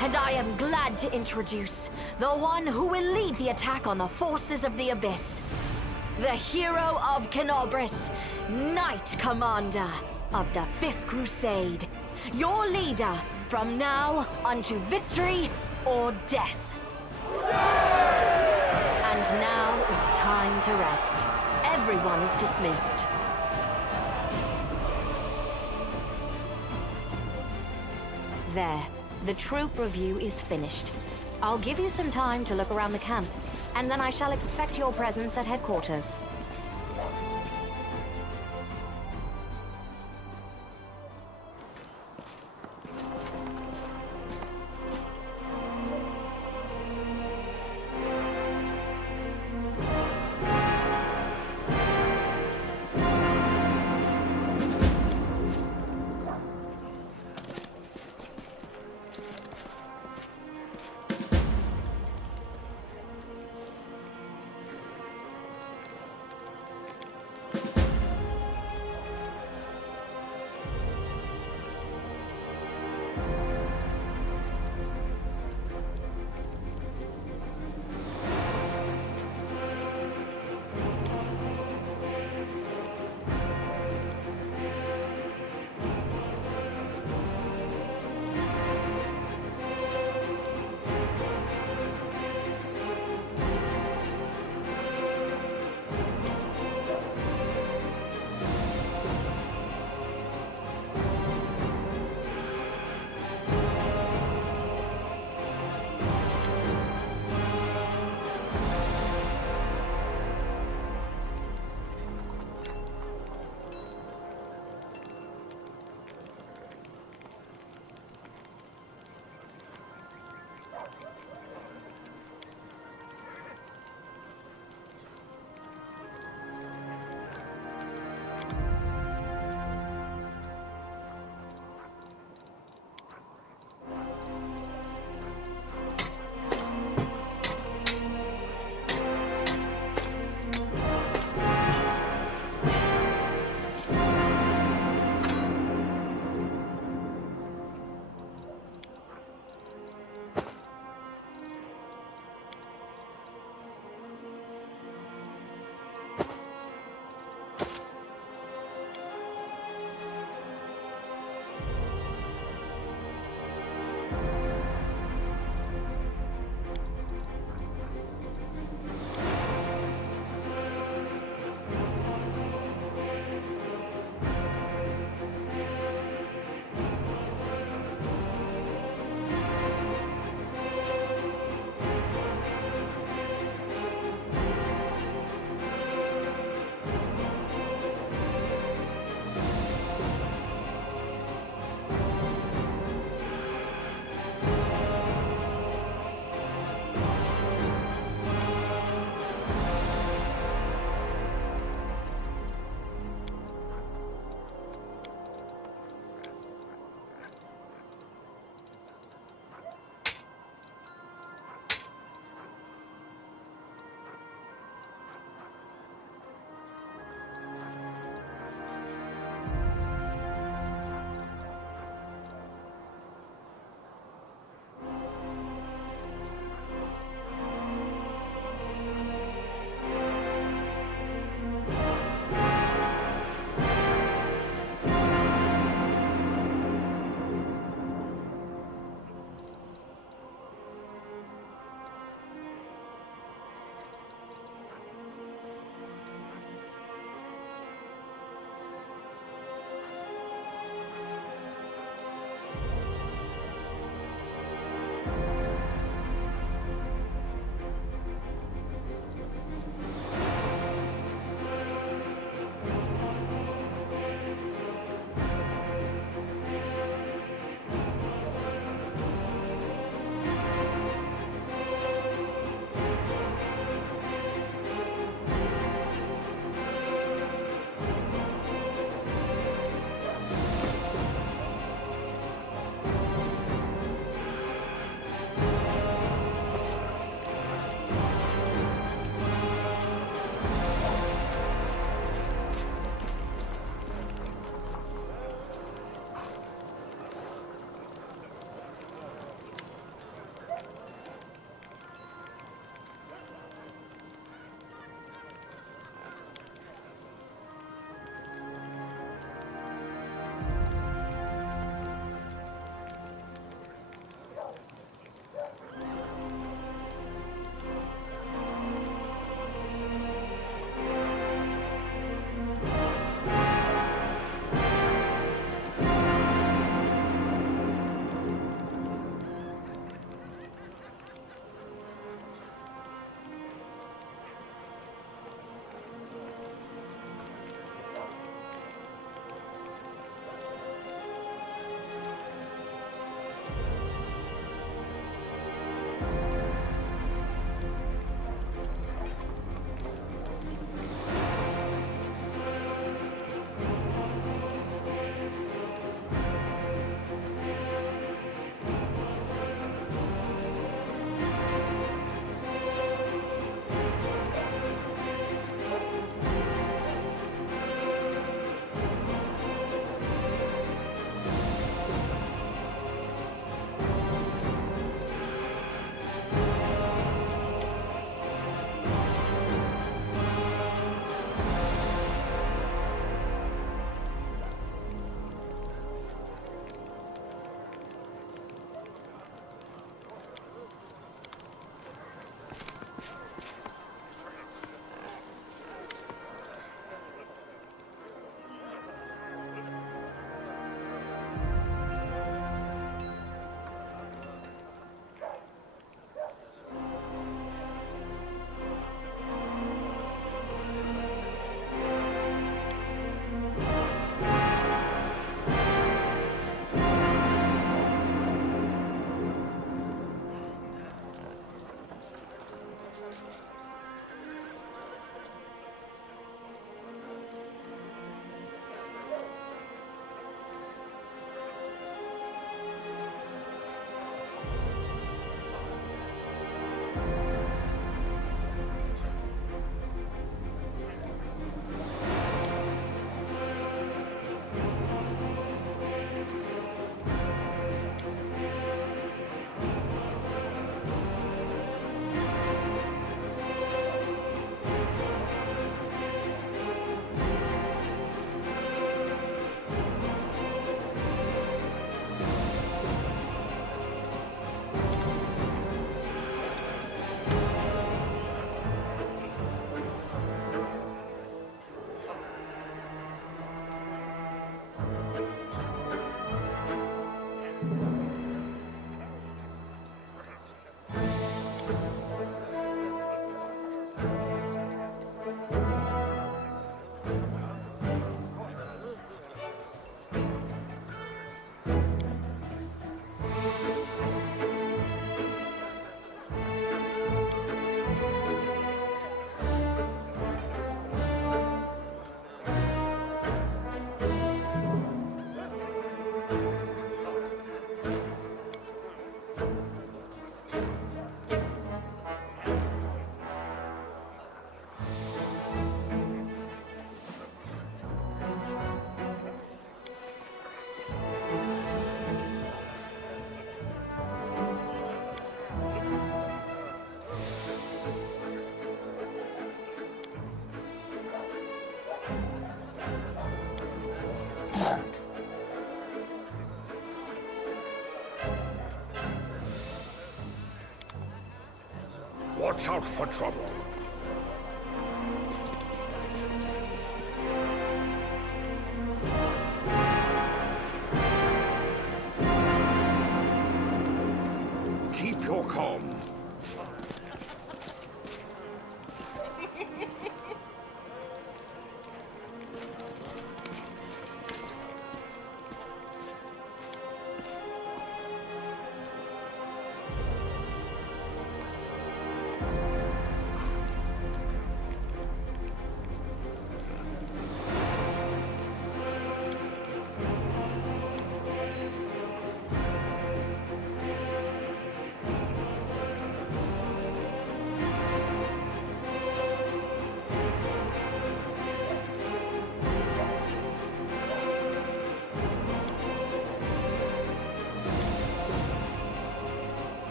And I am glad to introduce the one who will lead the attack on the forces of the Abyss. The hero of Canabris, Knight Commander of the 5th Crusade. Your leader from now unto victory or death. And now it's time to rest. Everyone is dismissed. There. The troop review is finished. I'll give you some time to look around the camp, and then I shall expect your presence at headquarters. Watch out for trouble. Keep your calm.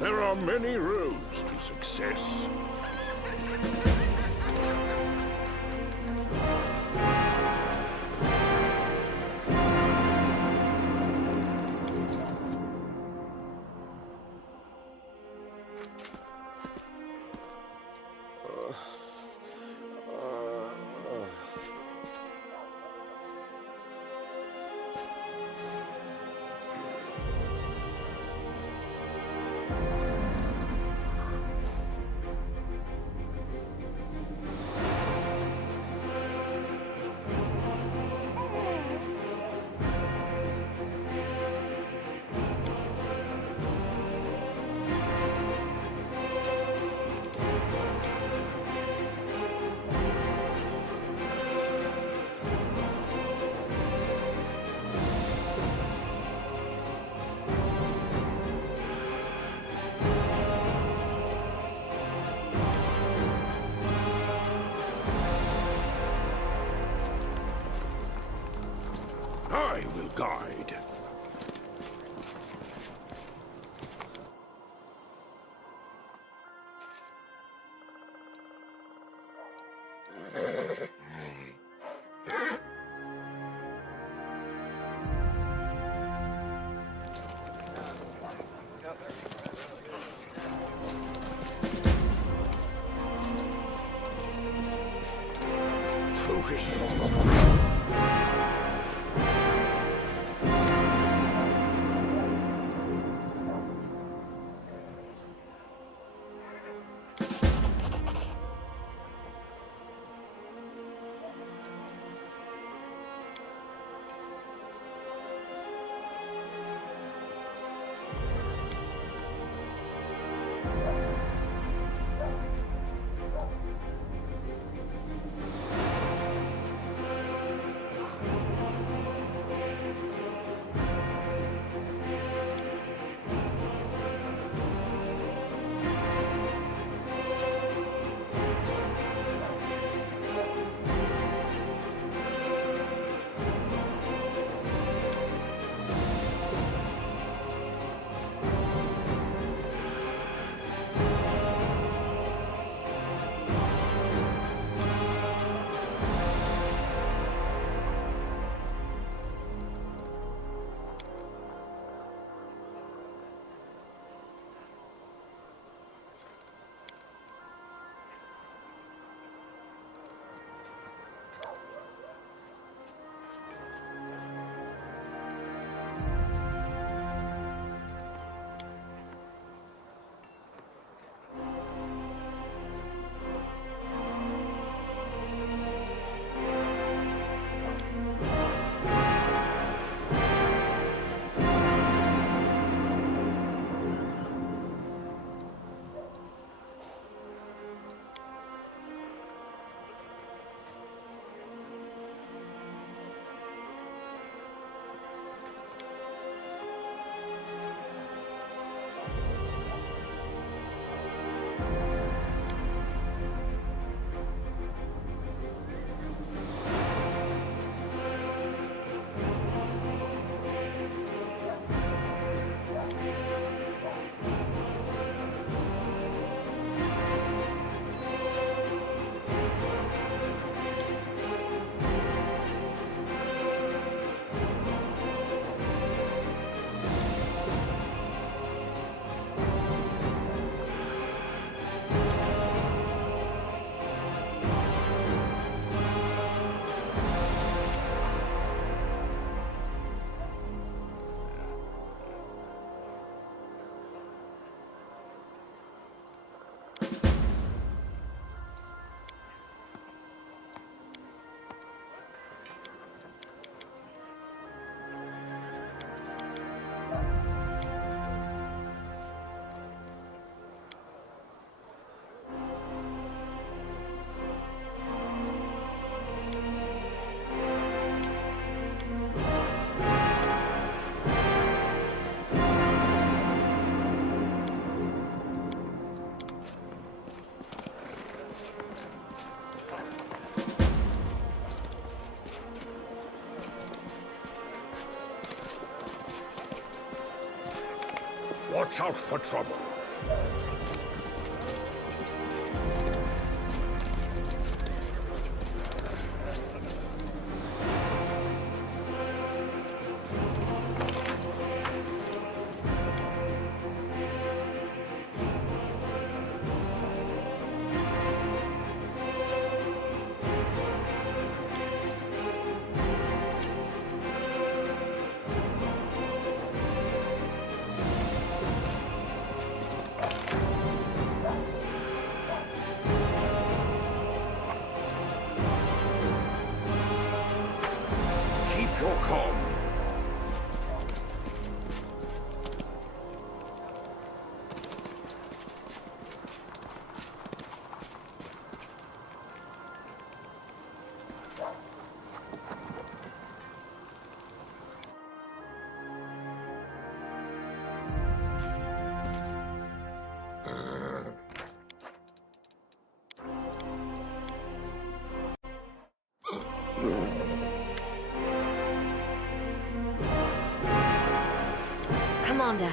There are many roads to success. I will guide. Focus. Watch out for trouble. Keep your calm. Commander,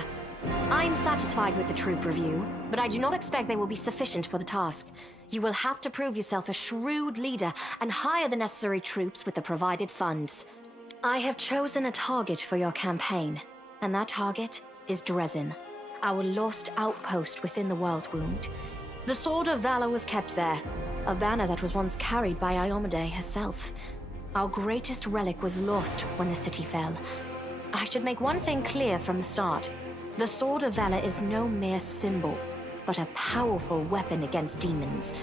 I'm satisfied with the troop review, but I do not expect they will be sufficient for the task. You will have to prove yourself a shrewd leader and hire the necessary troops with the provided funds. I have chosen a target for your campaign, and that target is Dresden, our lost outpost within the World Wound. The Sword of Valor was kept there, a banner that was once carried by Iomade herself. Our greatest relic was lost when the city fell. I should make one thing clear from the start. The Sword of Valor is no mere symbol, but a powerful weapon against demons.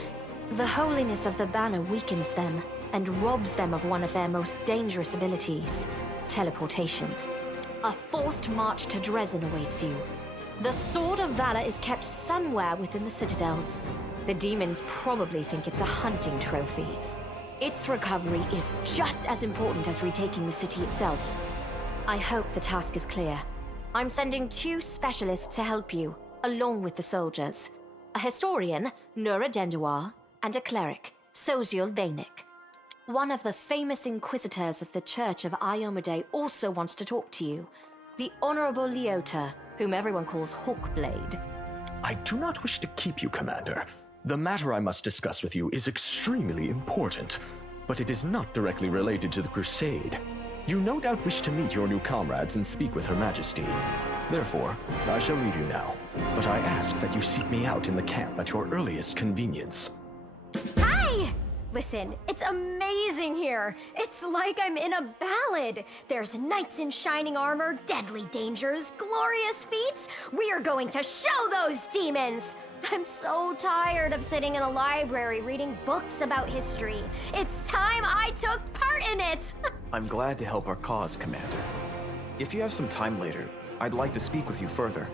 The holiness of the banner weakens them and robs them of one of their most dangerous abilities, teleportation. A forced march to Dresden awaits you. The Sword of Valor is kept somewhere within the Citadel. The demons probably think it's a hunting trophy. Its recovery is just as important as retaking the city itself. I hope the task is clear. I'm sending 2 specialists to help you, along with the soldiers. A historian, Nura Denduar, and a cleric, Soziel Vainik. One of the famous inquisitors of the Church of Iomade also wants to talk to you. The Honorable Leota, whom everyone calls Hawkblade. I do not wish to keep you, Commander. The matter I must discuss with you is extremely important, but it is not directly related to the Crusade. You no doubt wish to meet your new comrades and speak with Her Majesty. Therefore, I shall leave you now, but I ask that you seek me out in the camp at your earliest convenience. Hi! Listen, it's amazing here. It's like I'm in a ballad. There's knights in shining armor, deadly dangers, glorious feats. We are going to show those demons! I'm so tired of sitting in a library reading books about history. It's time I took part in it! I'm glad to help our cause, Commander. If you have some time later, I'd like to speak with you further.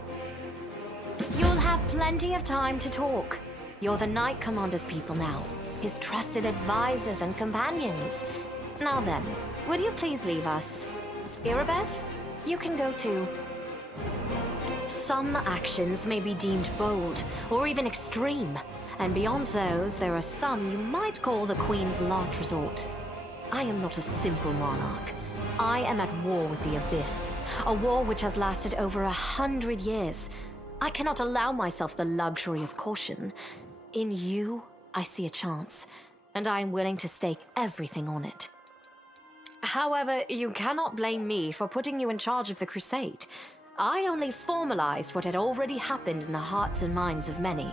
You'll have plenty of time to talk. You're the Knight Commander's people now, his trusted advisors and companions. Now then, will you please leave us? Irabeth, you can go too. Some actions may be deemed bold, or even extreme, and beyond those, there are some you might call the Queen's last resort. I am not a simple monarch. I am at war with the Abyss, a war which has lasted over 100 years. I cannot allow myself the luxury of caution. In you, I see a chance, and I am willing to stake everything on it. However, you cannot blame me for putting you in charge of the Crusade. I only formalized what had already happened in the hearts and minds of many.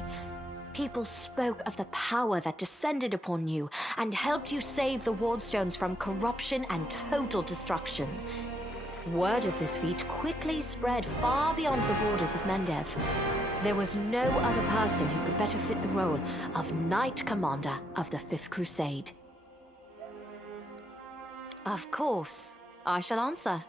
People spoke of the power that descended upon you and helped you save the Wardstones from corruption and total destruction. Word of this feat quickly spread far beyond the borders of Mendev. There was no other person who could better fit the role of Knight Commander of the 5th Crusade. Of course, I shall answer.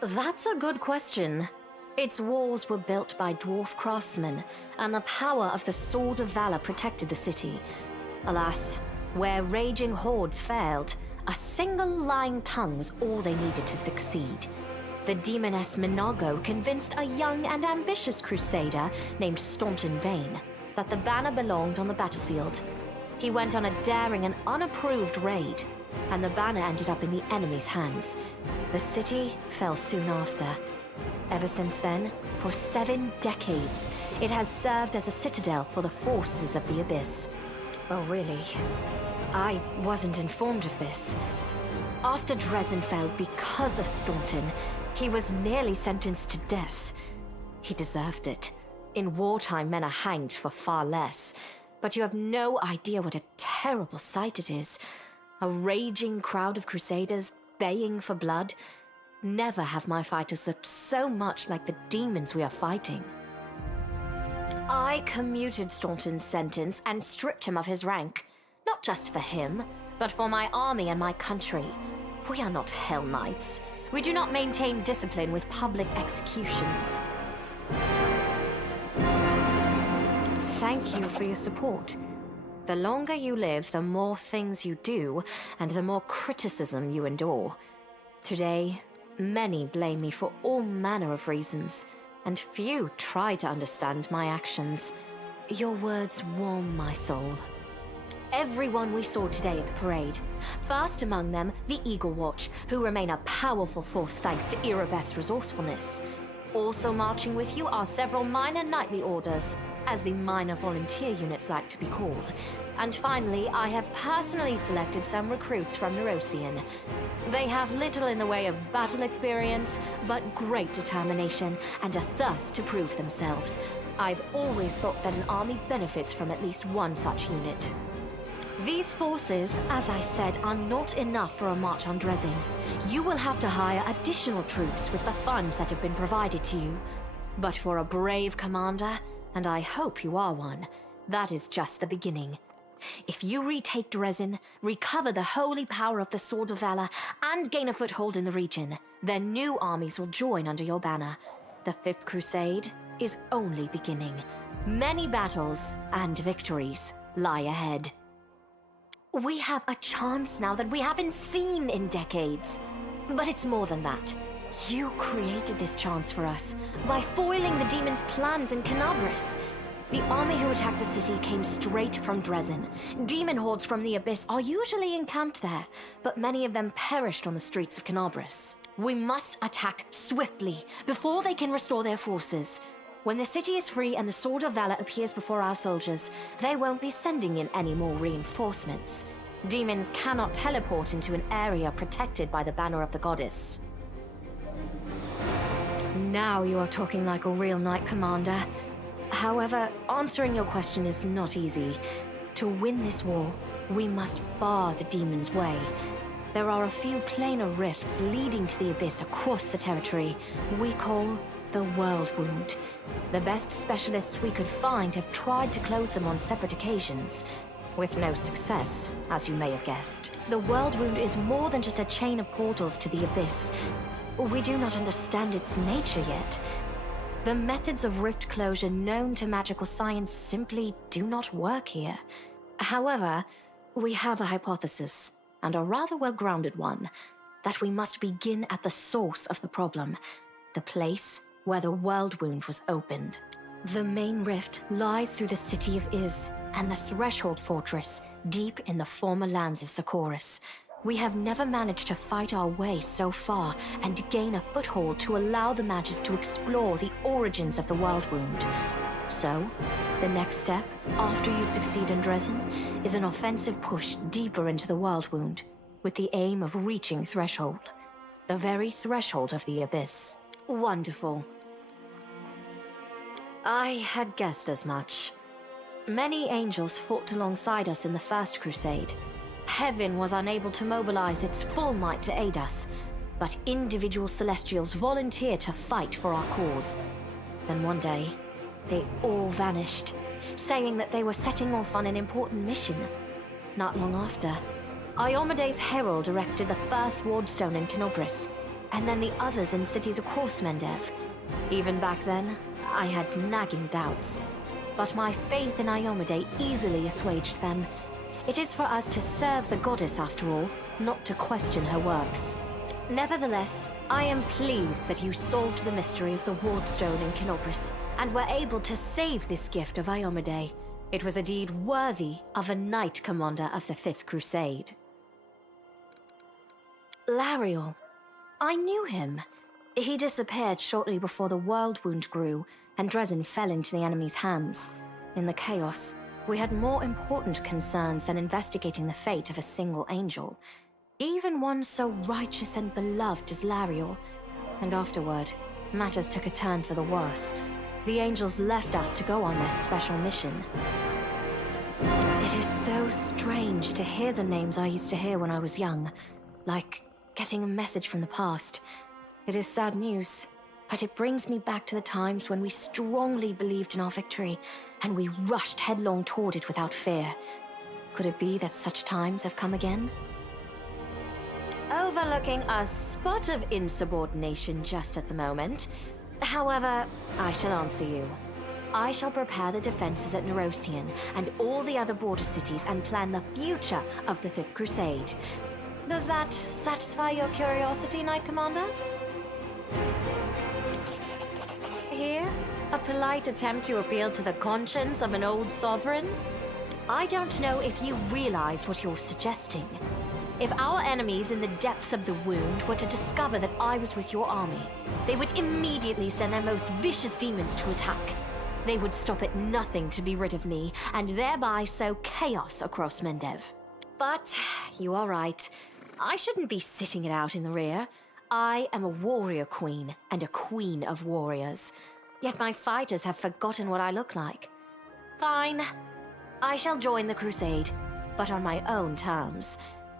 That's a good question. Its walls were built by dwarf craftsmen, and the power of the Sword of Valor protected the city. Alas, where raging hordes failed, a single lying tongue was all they needed to succeed. The demoness Minago convinced a young and ambitious crusader named Staunton Vane that the banner belonged on the battlefield. He went on a daring and unapproved raid, and the banner ended up in the enemy's hands. The city fell soon after. Ever since then, for 7 decades, it has served as a citadel for the forces of the Abyss. Oh, really? I wasn't informed of this. After Dresden fell because of Staunton, he was nearly sentenced to death. He deserved it. In wartime, men are hanged for far less. But you have no idea what a terrible sight it is. A raging crowd of crusaders baying for blood. Never have my fighters looked so much like the demons we are fighting. I commuted Staunton's sentence and stripped him of his rank. Not just for him, but for my army and my country. We are not Hell Knights. We do not maintain discipline with public executions. Thank you for your support. The longer you live, the more things you do, and the more criticism you endure. Today, many blame me for all manner of reasons, and few try to understand my actions. Your words warm my soul. Everyone we saw today at the parade. First among them, the Eagle Watch, who remain a powerful force thanks to Erebeth's resourcefulness. Also marching with you are several minor knightly orders, as the minor volunteer units like to be called. And finally, I have personally selected some recruits from Neurosian. They have little in the way of battle experience, but great determination and a thirst to prove themselves. I've always thought that an army benefits from at least one such unit. These forces, as I said, are not enough for a march on Dresden. You will have to hire additional troops with the funds that have been provided to you. But for a brave commander, and I hope you are one, that is just the beginning. If you retake Dresden, recover the holy power of the Sword of Valor, and gain a foothold in the region, then new armies will join under your banner. The Fifth Crusade is only beginning. Many battles and victories lie ahead. We have a chance now that we haven't seen in decades. But it's more than that. You created this chance for us by foiling the demons' plans in Canabris. The army who attacked the city came straight from Dresden. Demon hordes from the Abyss are usually encamped there, but many of them perished on the streets of Canabris. We must attack swiftly before they can restore their forces. When the city is free and the Sword of Valor appears before our soldiers, they won't be sending in any more reinforcements. Demons cannot teleport into an area protected by the banner of the goddess. Now you are talking like a real knight commander. However, answering your question is not easy. To win this war, we must bar the demons' way. There are a few planar rifts leading to the Abyss across the territory we call the World Wound. The best specialists we could find have tried to close them on separate occasions, with no success, as you may have guessed. The World Wound is more than just a chain of portals to the Abyss. We do not understand its nature yet. The methods of rift closure known to magical science simply do not work here. However, we have a hypothesis, and a rather well-grounded one, that we must begin at the source of the problem, the place where the World Wound was opened. The main rift lies through the city of Iz and the Threshold Fortress, deep in the former lands of Socorus. We have never managed to fight our way so far and gain a foothold to allow the mages to explore the origins of the World Wound. So, the next step, after you succeed in Dresden, is an offensive push deeper into the World Wound, with the aim of reaching Threshold. The very threshold of the Abyss. Wonderful. I had guessed as much. Many angels fought alongside us in the First Crusade. Heaven was unable to mobilize its full might to aid us, but individual Celestials volunteered to fight for our cause. Then one day, they all vanished, saying that they were setting off on an important mission. Not long after, Iomede's herald erected the first wardstone in Canobris, and then the others in cities across Mendev. Even back then, I had nagging doubts, but my faith in Iomede easily assuaged them. It is for us to serve the goddess after all, not to question her works. Nevertheless, I am pleased that you solved the mystery of the wardstone in Canobris, and were able to save this gift of Iomede. It was a deed worthy of a knight commander of the Fifth Crusade. Lariel. I knew him. He disappeared shortly before the world wound grew, and Dresden fell into the enemy's hands. In the chaos, we had more important concerns than investigating the fate of a single angel, even one so righteous and beloved as Lariel. And afterward, matters took a turn for the worse. The angels left us to go on this special mission. It is so strange to hear the names I used to hear when I was young, like getting a message from the past. It is sad news, but it brings me back to the times when we strongly believed in our victory, and we rushed headlong toward it without fear. Could it be that such times have come again? Overlooking a spot of insubordination just at the moment. However, I shall answer you. I shall prepare the defenses at Nerosian and all the other border cities and plan the future of the Fifth Crusade. Does that satisfy your curiosity, Knight Commander? Here, a polite attempt to appeal to the conscience of an old sovereign? I don't know if you realize what you're suggesting. If our enemies in the depths of the wound were to discover that I was with your army, they would immediately send their most vicious demons to attack. They would stop at nothing to be rid of me, and thereby sow chaos across Mendev. But you are right. I shouldn't be sitting it out in the rear. I am a warrior queen, and a queen of warriors. Yet my fighters have forgotten what I look like. Fine. I shall join the crusade, but on my own terms.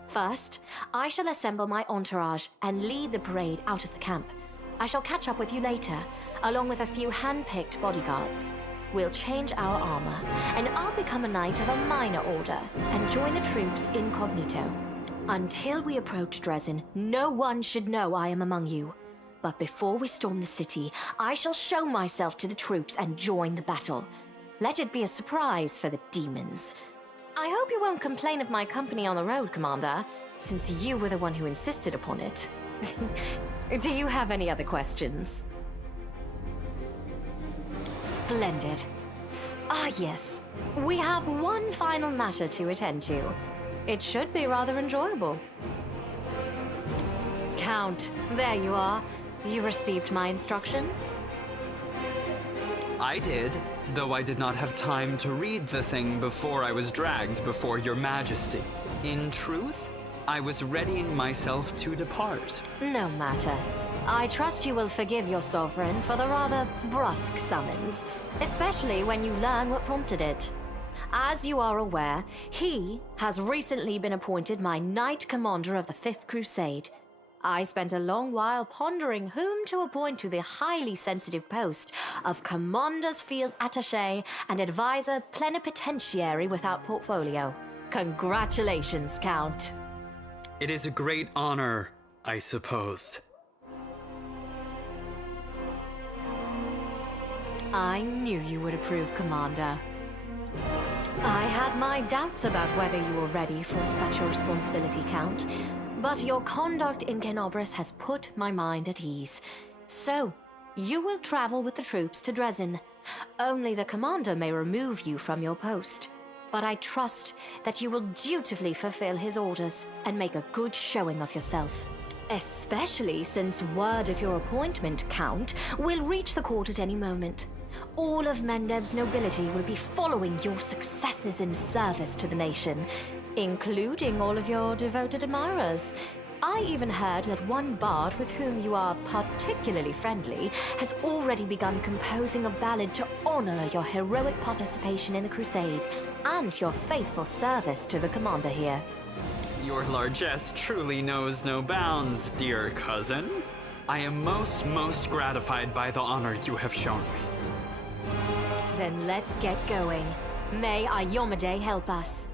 First, I shall assemble my entourage and lead the parade out of the camp. I shall catch up with you later, along with a few hand-picked bodyguards. We'll change our armor, and I'll become a knight of a minor order and join the troops incognito. Until we approach Dresden, no one should know I am among you. But before we storm the city, I shall show myself to the troops and join the battle. Let it be a surprise for the demons. I hope you won't complain of my company on the road, Commander, since you were the one who insisted upon it. Do you have any other questions? Splendid. Ah, yes. We have one final matter to attend to. It should be rather enjoyable. Count, there you are. You received my instruction? I did, though I did not have time to read the thing before I was dragged before your majesty. In truth, I was readying myself to depart. No matter. I trust you will forgive your sovereign for the rather brusque summons, especially when you learn what prompted it. As you are aware, he has recently been appointed my Knight Commander of the Fifth Crusade. I spent a long while pondering whom to appoint to the highly sensitive post of Commander's Field Attaché and Advisor Plenipotentiary without portfolio. Congratulations, Count. It is a great honor, I suppose. I knew you would approve, Commander. I had my doubts about whether you were ready for such a responsibility, Count, but your conduct in Kenobris has put my mind at ease. So, you will travel with the troops to Dresden. Only the commander may remove you from your post. But I trust that you will dutifully fulfill his orders and make a good showing of yourself. Especially since word of your appointment, Count, will reach the court at any moment. All of Mendev's nobility will be following your successes in service to the nation, including all of your devoted admirers. I even heard that one bard with whom you are particularly friendly has already begun composing a ballad to honor your heroic participation in the crusade and your faithful service to the commander here. Your largesse truly knows no bounds, dear cousin. I am most gratified by the honor you have shown me. Then let's get going. May Ayomade help us.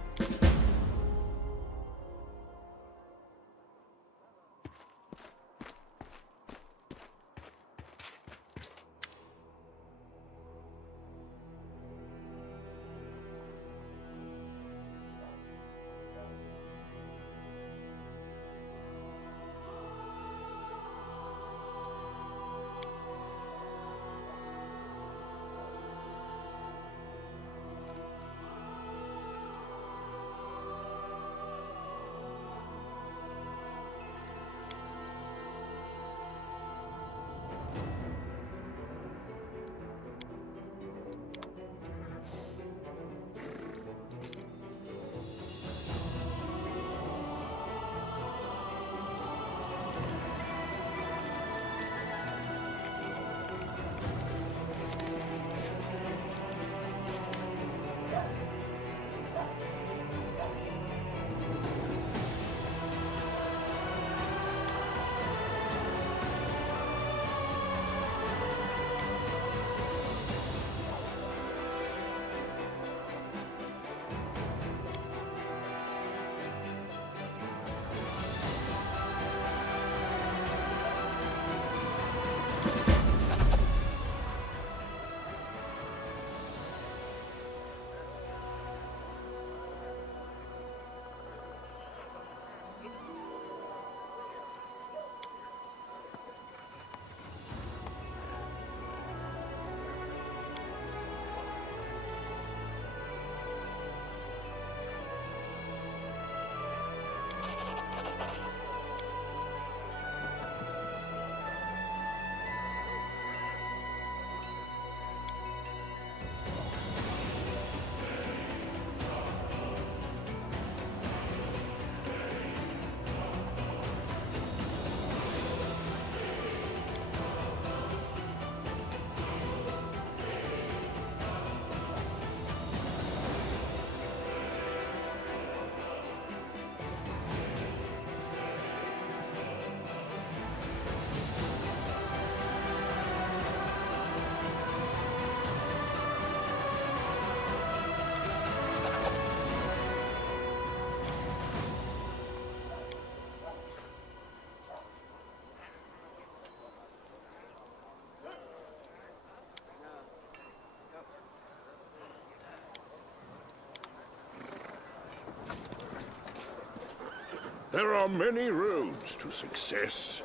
There are many roads to success.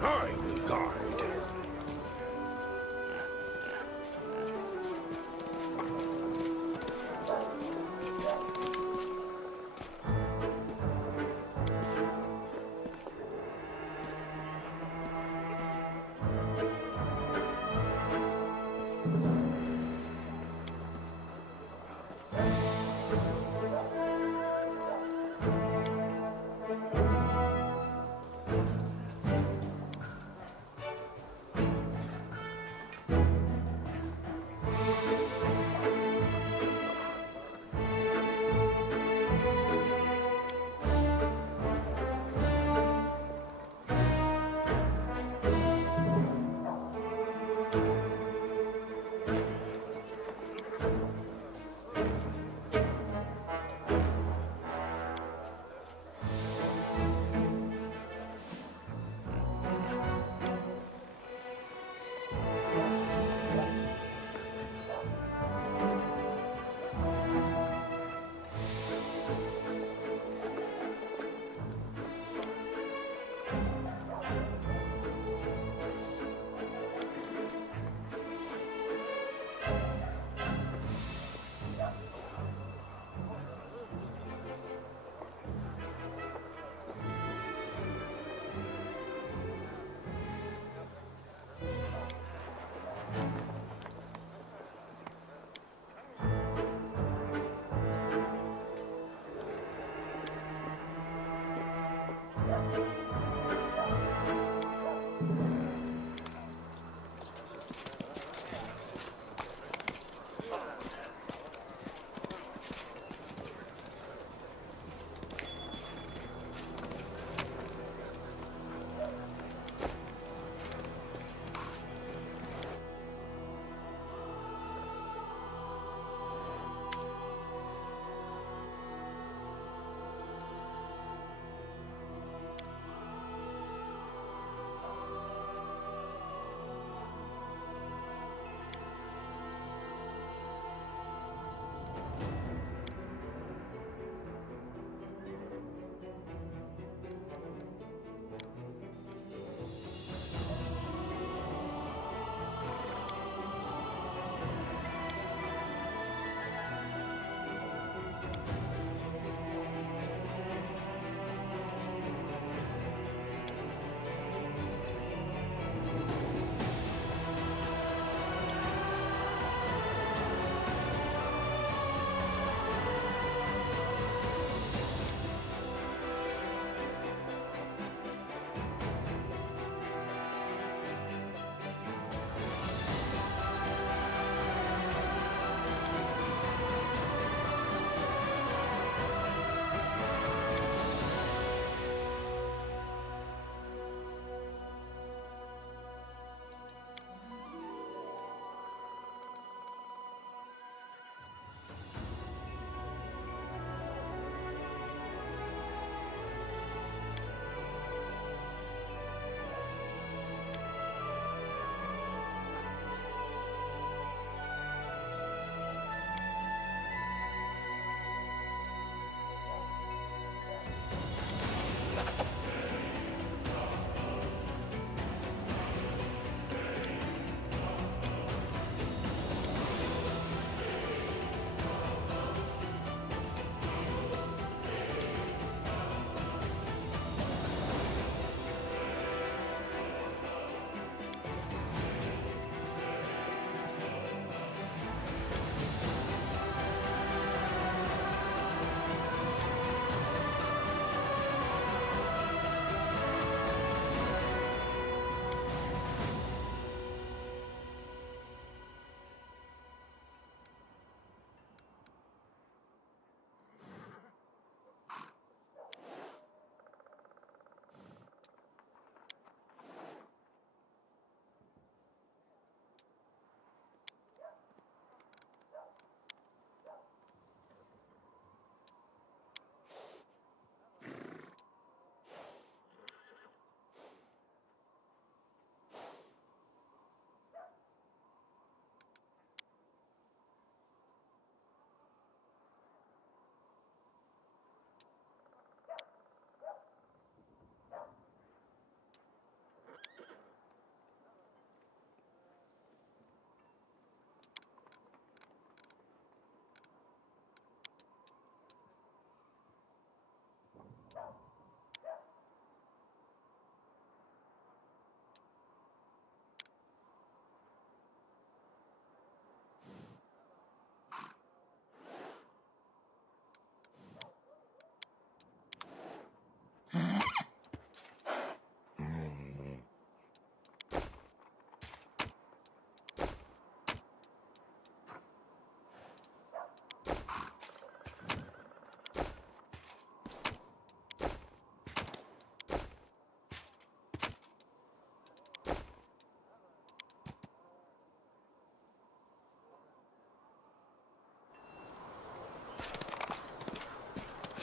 I will guide.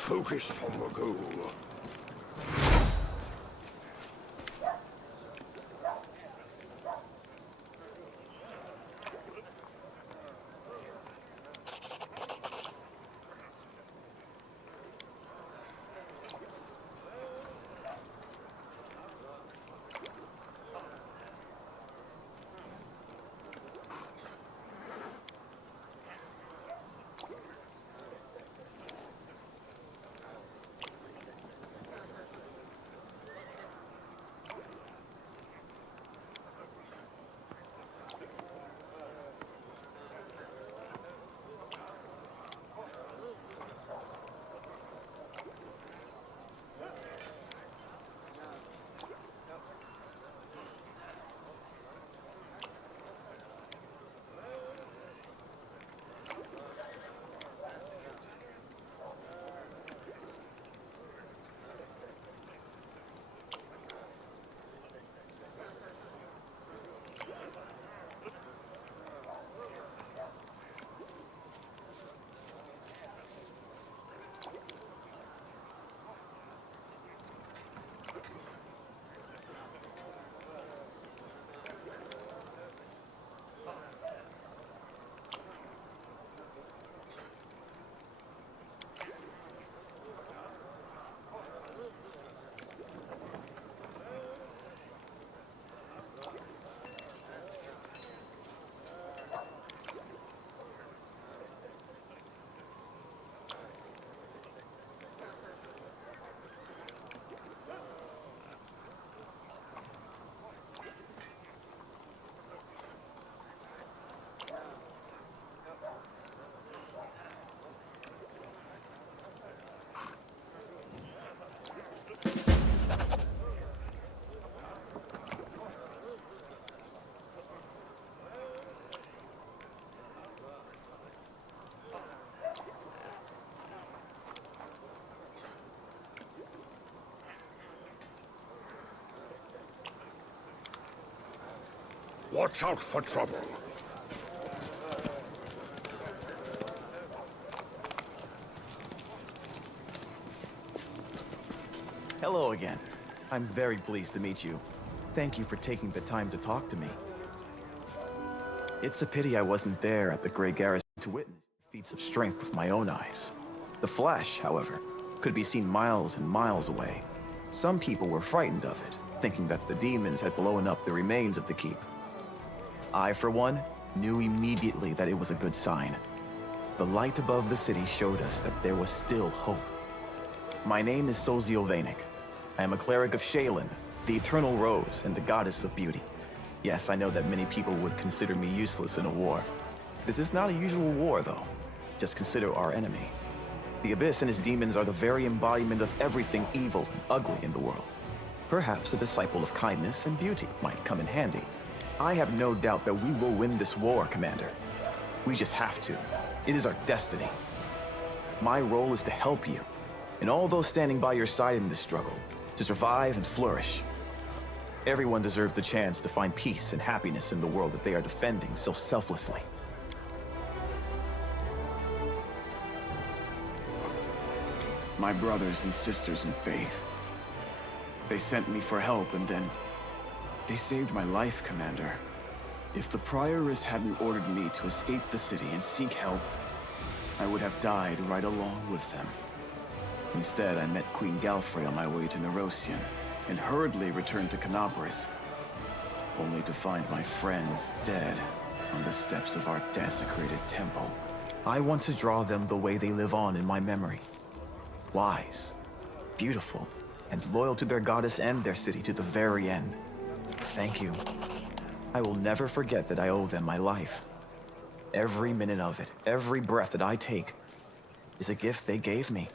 focus on the goal. Watch out for trouble. Hello again. I'm very pleased to meet you. Thank you for taking the time to talk to me. It's a pity I wasn't there at the Grey Garrison to witness feats of strength with my own eyes. The flash, however, could be seen miles and miles away. Some people were frightened of it, thinking that the demons had blown up the remains of the keep. I, for one, knew immediately that it was a good sign. The light above the city showed us that there was still hope. My name is Sozio Vanek. I am a cleric of Shaylin, the Eternal Rose and the Goddess of Beauty. Yes, I know that many people would consider me useless in a war. This is not a usual war, though. Just consider our enemy. The Abyss and his demons are the very embodiment of everything evil and ugly in the world. Perhaps a disciple of kindness and beauty might come in handy. I have no doubt that we will win this war, Commander. We just have to. It is our destiny. My role is to help you, and all those standing by your side in this struggle, to survive and flourish. Everyone deserves the chance to find peace and happiness in the world that they are defending so selflessly. My brothers and sisters in faith. They sent me for help and then they saved my life, Commander. If the Prioress hadn't ordered me to escape the city and seek help, I would have died right along with them. Instead, I met Queen Galfrey on my way to Nerosian, and hurriedly returned to Canabris, only to find my friends dead on the steps of our desecrated temple. I want to draw them the way they live on in my memory. Wise, beautiful, and loyal to their goddess and their city to the very end. Thank you. I will never forget that I owe them my life. Every minute of it, every breath that I take, is a gift they gave me.